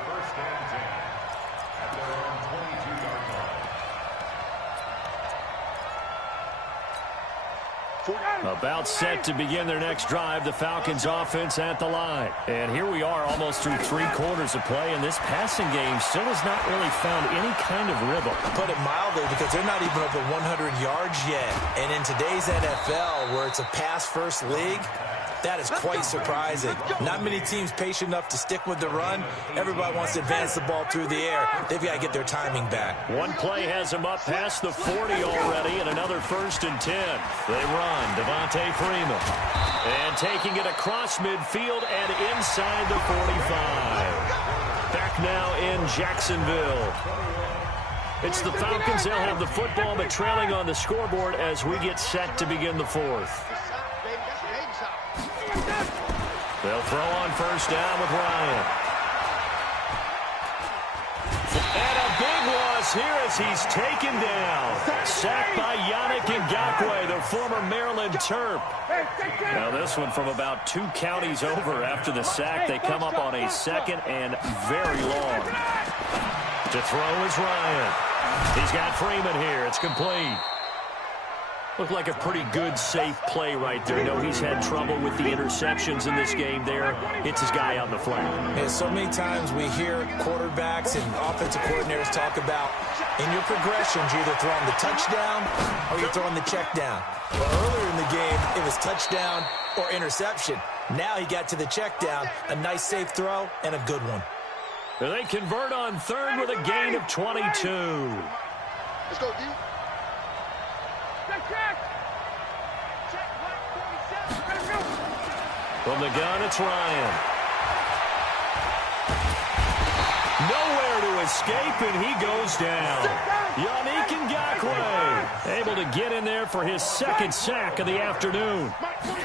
About set to begin their next drive, the Falcons offense at the line. And here we are almost through 3 quarters of play, and this passing game still has not really found any kind of rhythm. Put it mildly, because they're not even over 100 yards yet. And in today's NFL, where it's a pass-first league, that is quite surprising. Not many teams patient enough to stick with the run. Everybody wants to advance the ball through the air. They've got to get their timing back. One play has them up past the 40 already, and another 1st and 10. They run, Devontae Freeman. And taking it across midfield and inside the 45. Back now in Jacksonville. It's the Falcons. They'll have the football, but trailing on the scoreboard as we get set to begin the 4th. They'll throw on 1st down with Ryan. And a big loss here as he's taken down. Sacked by Yannick Ngakoue, the former Maryland Terp. Now this one from about 2 counties over. After the sack, they come up on a 2nd and very long. To throw is Ryan. He's got Freeman here. It's complete. Looked like a pretty good, safe play right there. No, he's had trouble with the interceptions in this game there. It's his guy out in the flat. And so many times we hear quarterbacks and offensive coordinators talk about, in your progressions, you're either throwing the touchdown or you're throwing the check down. Well, earlier in the game, it was touchdown or interception. Now he got to the check down, a nice safe throw, and a good one. They convert on 3rd with a gain of 22. Let's go, D. From the gun, it's Ryan. Nowhere to escape, and he goes down. Yannick Ngakoue able to get in there for his 2nd sack of the afternoon.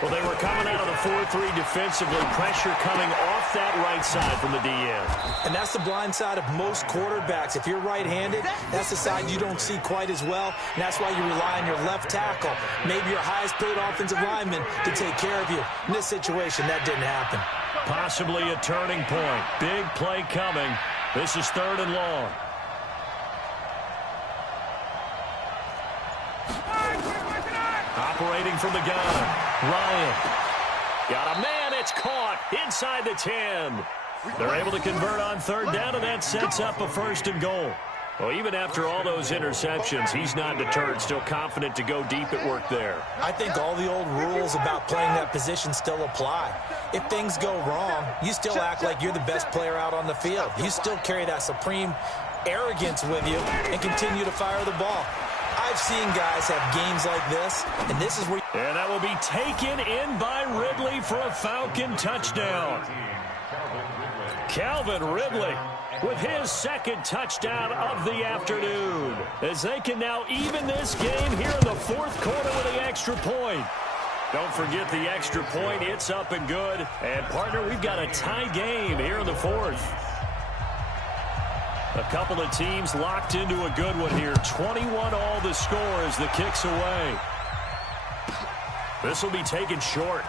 Well, they were coming out of the 4-3 defensively. Pressure coming off that right side from the DN. And that's the blind side of most quarterbacks. If you're right-handed, that's the side you don't see quite as well. And that's why you rely on your left tackle, maybe your highest-paid offensive lineman, to take care of you. In this situation, that didn't happen. Possibly a turning point. Big play coming. This is 3rd and long. Operating from the gun, Ryan. Got a man, it's caught inside the 10. They're able to convert on 3rd down, and that sets up a 1st and goal. Well, even after all those interceptions, he's not deterred, still confident to go deep at work there. I think all the old rules about playing that position still apply. If things go wrong, you still act like you're the best player out on the field. You still carry that supreme arrogance with you and continue to fire the ball. I've seen guys have games like this, and this is where... And that will be taken in by Ridley for a Falcon touchdown. Calvin Ridley with his 2nd touchdown of the afternoon, as they can now even this game here in the 4th quarter with the extra point. Don't forget the extra point. It's up and good. And, partner, we've got a tie game here in the 4th. A couple of teams locked into a good one here. 21 all the score as the kick's away. This will be taken short.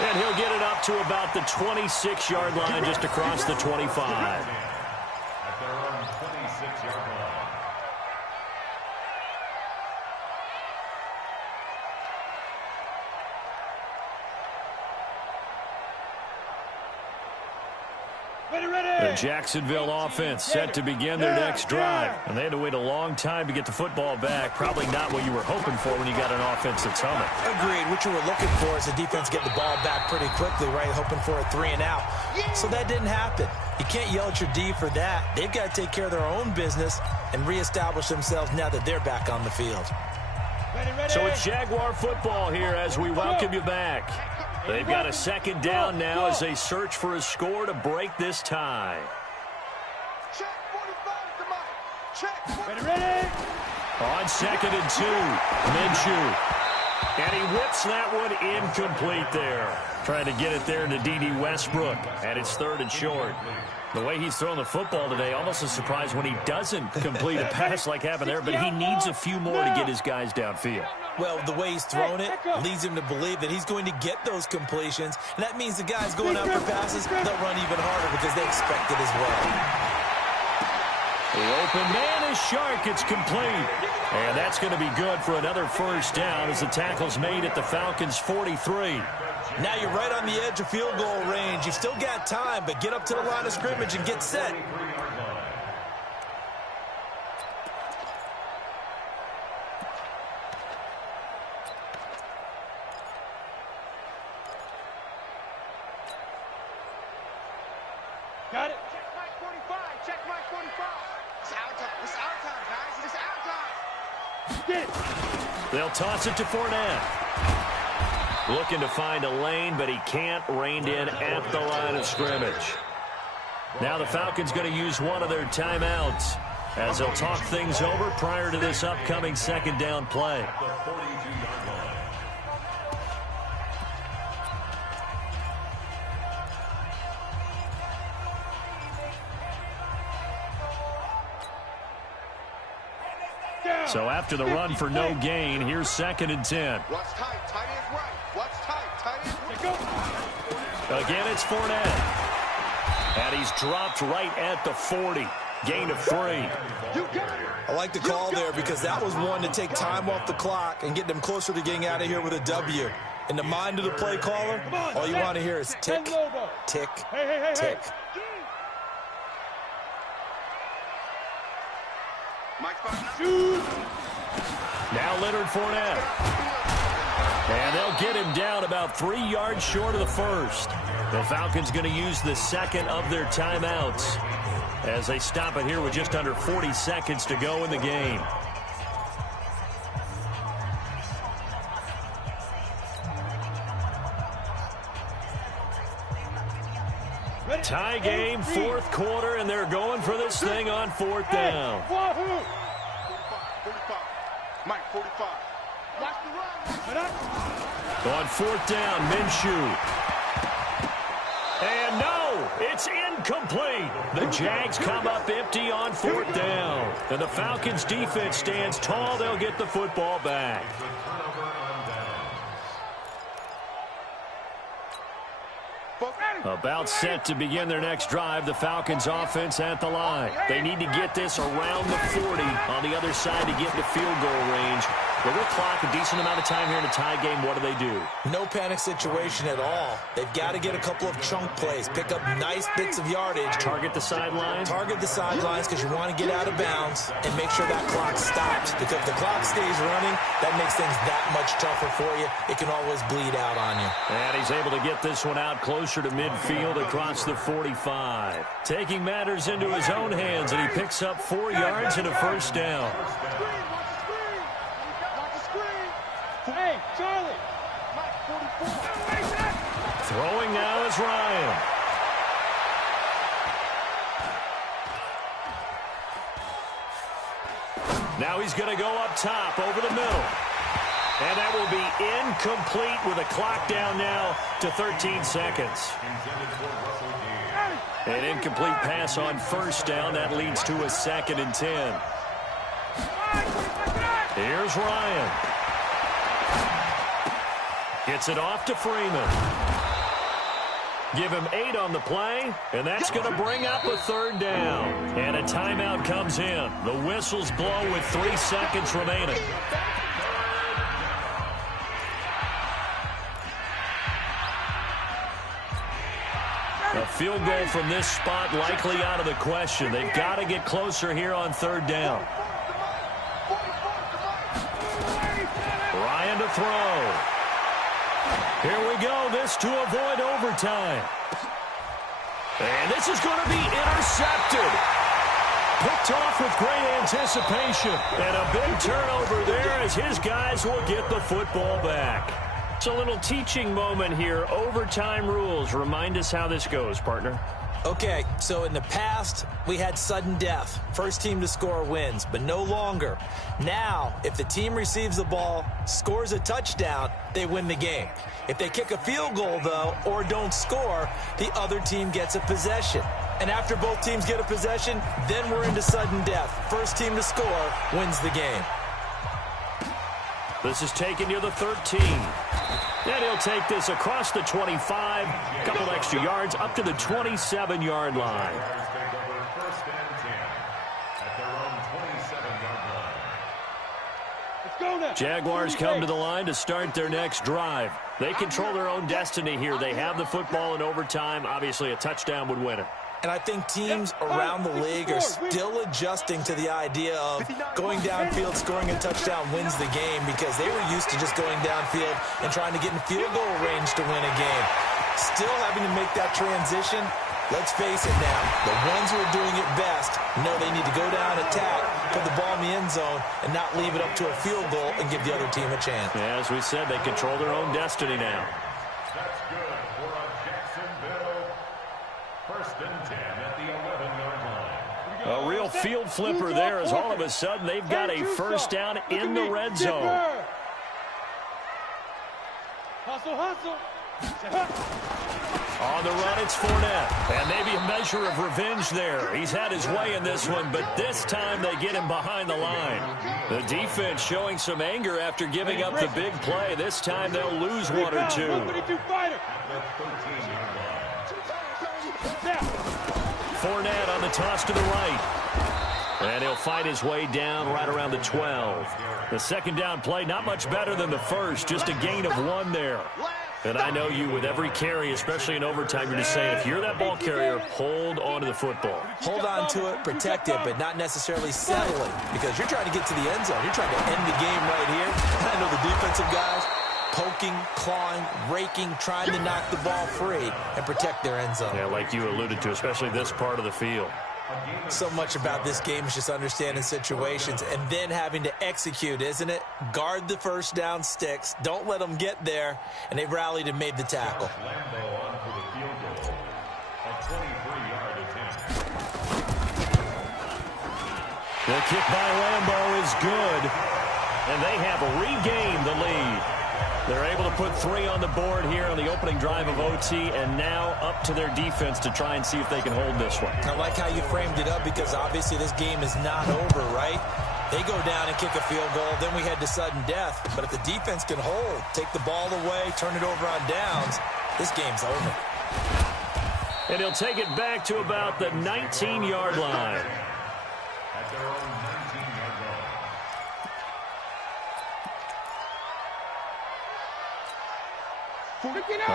And he'll get it up to about the 26-yard line, just across the 25. At their own 26-yard line. The Jacksonville offense set to begin their next drive. And they had to wait a long time to get the football back. Probably not what you were hoping for when you got an offense that's humming. Agreed. What you were looking for is the defense get the ball back pretty quickly, right? Hoping for a 3 and out. So that didn't happen. You can't yell at your D for that. They've got to take care of their own business and reestablish themselves now that they're back on the field. So it's Jaguar football here as we welcome you back. They've got a 2nd down now as they search for a score to break this tie. Check 45 to Mike. Check. Ready. On 2nd and 2, Minshew. And he whips that one incomplete there. Trying to get it there to D.D. Westbrook, and it's 3rd and short. The way he's throwing the football today, almost a surprise when he doesn't complete a pass like happened there, but he needs a few more to get his guys downfield. Well, the way he's thrown it leads him to believe that he's going to get those completions, and that means the guys going out for passes, they'll run even harder because they expect it as well. The open man is Shark. It's complete. And that's going to be good for another first down as the tackle's made at the Falcons' 43. Now you're right on the edge of field goal range. You've still got time, but get up to the line of scrimmage and get set. Got it. Check Mike 45. Check Mike 45. It's our time. It's our time, guys. It's our time. Get it. They'll toss it to Fournette. Looking to find a lane, but he can't. Reined in at the line of scrimmage. Now the Falcons going to use one of their timeouts as they'll talk things over prior to this upcoming 2nd down play. So after the run for no gain, here's 2nd and 10. What's tight? Tight is right. What's tight? Tight is right. Again, it's Fournette. And he's dropped right at the 40. Gain of 3. I like the call there because that was one to take time off the clock and get them closer to getting out of here with a W. In the mind of the play caller, all you want to hear is tick, tick, tick. Now Leonard Fournette. And they'll get him down about 3 yards short of the first. The Falcons going to use the 2nd of their timeouts as they stop it here with just under 40 seconds to go in the game. Tie game, 4th quarter, and they're going for this thing on 4th down. 45. Mike 45. Watch the run. On 4th down, Minshew. And no, it's incomplete. The Jags come up empty on 4th down. And the Falcons defense stands tall. They'll get the football back. About set to begin their next drive, the Falcons offense at the line. They need to get this around the 40 on the other side to get into field goal range. But with clock, a decent amount of time here in a tie game, what do? No panic situation at all. They've got to get a couple of chunk plays, pick up nice bits of yardage. Target the sidelines? Target the sidelines because you want to get out of bounds and make sure that clock stops. Because if the clock stays running, that makes things that much tougher for you. It can always bleed out on you. And he's able to get this one out closer to midfield across the 45. Taking matters into his own hands, and he picks up 4 yards and a first down. Hey, Charlie. Throwing now is Ryan. Now he's going to go up top over the middle. And that will be incomplete with a clock down now to 13 seconds. An incomplete pass on first down. That leads to a 2nd and 10. Here's Ryan. Gets it off to Freeman. Give him 8 on the play, and that's going to bring up a 3rd down. And a timeout comes in. The whistles blow with 3 seconds remaining. A field goal from this spot likely out of the question. They've got to get closer here on 3rd down. Ryan to throw. Here we go. This to avoid overtime. And this is going to be intercepted. Picked off with great anticipation. And a big turnover there as his guys will get the football back. It's a little teaching moment here. Overtime rules. Remind us how this goes, partner. Okay, so in the past, we had sudden death. First team to score wins, but no longer. Now, if the team receives the ball, scores a touchdown, they win the game. If they kick a field goal, though, or don't score, the other team gets a possession. And after both teams get a possession, then we're into sudden death. First team to score wins the game. This is taken near the 13. And he'll take this across the 25, a couple extra yards, up to the 27-yard line. First and 10 at their own 27-yard line. Let's go now. Jaguars come to the line to start their next drive. They control their own destiny here. They have the football in overtime. Obviously, a touchdown would win it. And I think teams around the league are still adjusting to the idea of going downfield, scoring a touchdown wins the game, because they were used to just going downfield and trying to get in field goal range to win a game. Still having to make that transition. Let's face it now, the ones who are doing it best know they need to go down, attack, put the ball in the end zone, and not leave it up to a field goal and give the other team a chance. Yeah, as we said, they control their own destiny now. That's good for a Jacksonville first and 10 at the 11-yard line. A real field flipper there, as all of a sudden they've got a first down in the red zone. Hustle, hustle. On the run, it's Fournette. And maybe a measure of revenge there. He's had his way in this one, but this time they get him behind the line. The defense showing some anger after giving up the big play. This time they'll lose one or two. Fournette on the toss to the right. And he'll fight his way down right around the 12. The second down play, not much better than the first. Just a gain of 1 there. And I know you, with every carry, especially in overtime, you're just saying, if you're that ball carrier, hold on to the football. Hold on to it, protect it, but not necessarily settle it, because you're trying to get to the end zone. You're trying to end the game right here. I know the defensive guys poking, clawing, raking, trying to knock the ball free and protect their end zone. Yeah, like you alluded to, especially this part of the field. So much about this game is just understanding situations and then having to execute, isn't it? Guard the first down sticks. Don't let them get there. And they've rallied and made the tackle. Lambeau on for the field goal. A 23-yard attempt. The kick by Lambeau is good. And they have regained the lead. They're able to put 3 on the board here on the opening drive of OT, and now up to their defense to try and see if they can hold this one. I like how you framed it up, because obviously this game is not over, right? They go down and kick a field goal, then we head to sudden death. But if the defense can hold, take the ball away, turn it over on downs, this game's over. And he'll take it back to about the 19-yard line. At their own 19-yard line.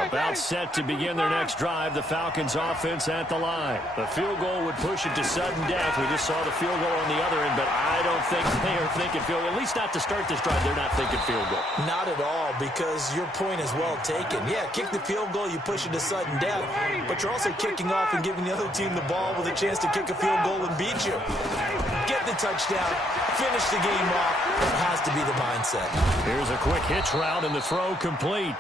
About set to begin their next drive, the Falcons offense at the line. The field goal would push it to sudden death. We just saw the field goal on the other end, but I don't think they are thinking field goal. At least not to start this drive, they're not thinking field goal. Not at all, because your point is well taken. Yeah, kick the field goal, you push it to sudden death, but you're also kicking off and giving the other team the ball with a chance to kick a field goal and beat you. Get the touchdown, finish the game off. That has to be the mindset. Here's a quick hitch route, and the throw complete.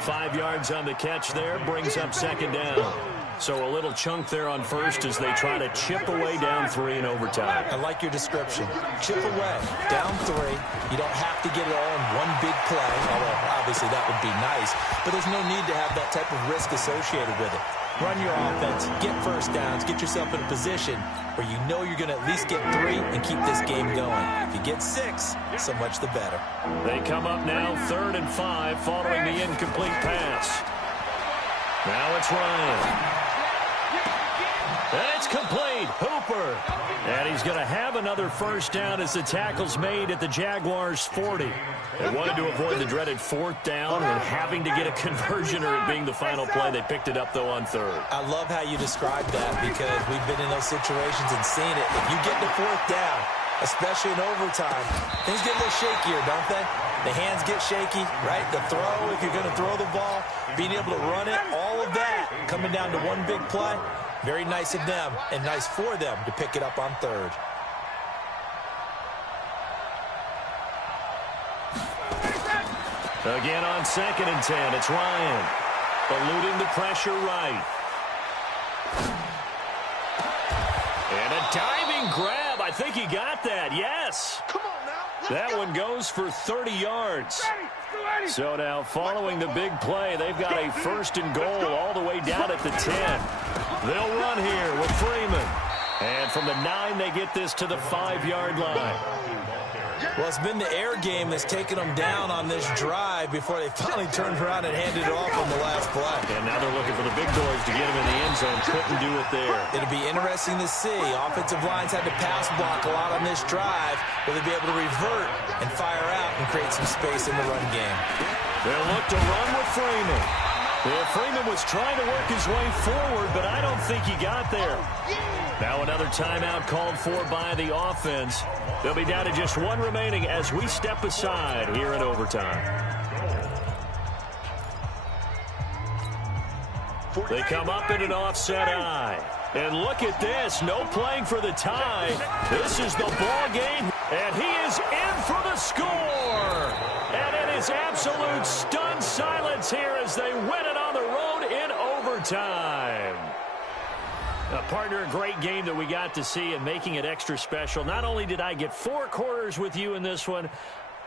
5 yards on the catch there, brings up second down. So a little chunk there on first as they try to chip away down 3 in overtime. I like your description. Chip away, down 3. You don't have to get it all in one big play, although obviously that would be nice. But there's no need to have that type of risk associated with it. Run your offense, get first downs, get yourself in a position where you know you're going to at least get 3 and keep this game going. If you get 6, so much the better. They come up now 3rd and 5 following the incomplete pass. Now it's Ryan. It's complete. Hooper. And he's going to have another first down as the tackle's made at the Jaguars' 40. They wanted to avoid the dreaded 4th down and having to get a conversion or it being the final play. They picked it up, though, on 3rd. I love how you described that, because we've been in those situations and seen it. If you get the 4th down, especially in overtime, things get a little shakier, don't they? The hands get shaky, right? The throw, if you're going to throw the ball, being able to run it, all of that coming down to one big play. Very nice of them and nice for them to pick it up on 3rd. Again on 2nd and 10, it's Ryan. Eluding the pressure right. Diving grab. I think he got that. Yes. Come on now. That one goes for 30 yards. So now following the big play, they've got a 1st and goal all the way down at the 10. They'll run here with Freeman. And from the 9, they get this to the 5-yard line. Well, it's been the air game that's taken them down on this drive before they finally turned around and handed it off on the last play. And now they're looking for the big boys to get him in the end zone. Couldn't do it there. It'll be interesting to see. Offensive lines had to pass block a lot on this drive. Will they be able to revert and fire out and create some space in the run game? They'll look to run with Freeman. Yeah, Freeman was trying to work his way forward, but I don't think he got there. Now another timeout called for by the offense. They'll be down to just 1 remaining as we step aside here in overtime. They come up in an offset eye. And look at this, no playing for the tie. This is the ball game, and he is in for the score. And it is absolute stunned silence here as they win it on the road in overtime. Partner, a great game that we got to see and making it extra special. Not only did I get 4 quarters with you in this one,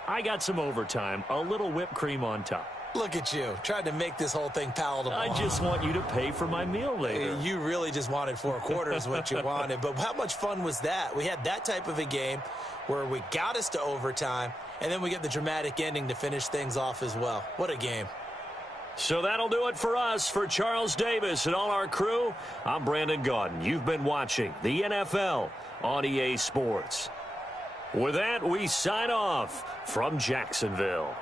I got some overtime, a little whipped cream on top. Look at you, trying to make this whole thing palatable. I just want you to pay for my meal later. You really just wanted 4 quarters what you wanted. But how much fun was that? We had that type of a game where we got us to overtime, and then we get the dramatic ending to finish things off as well. What a game. So that'll do it for us. For Charles Davis and all our crew, I'm Brandon Gaudin. You've been watching the NFL on EA Sports. With that, we sign off from Jacksonville.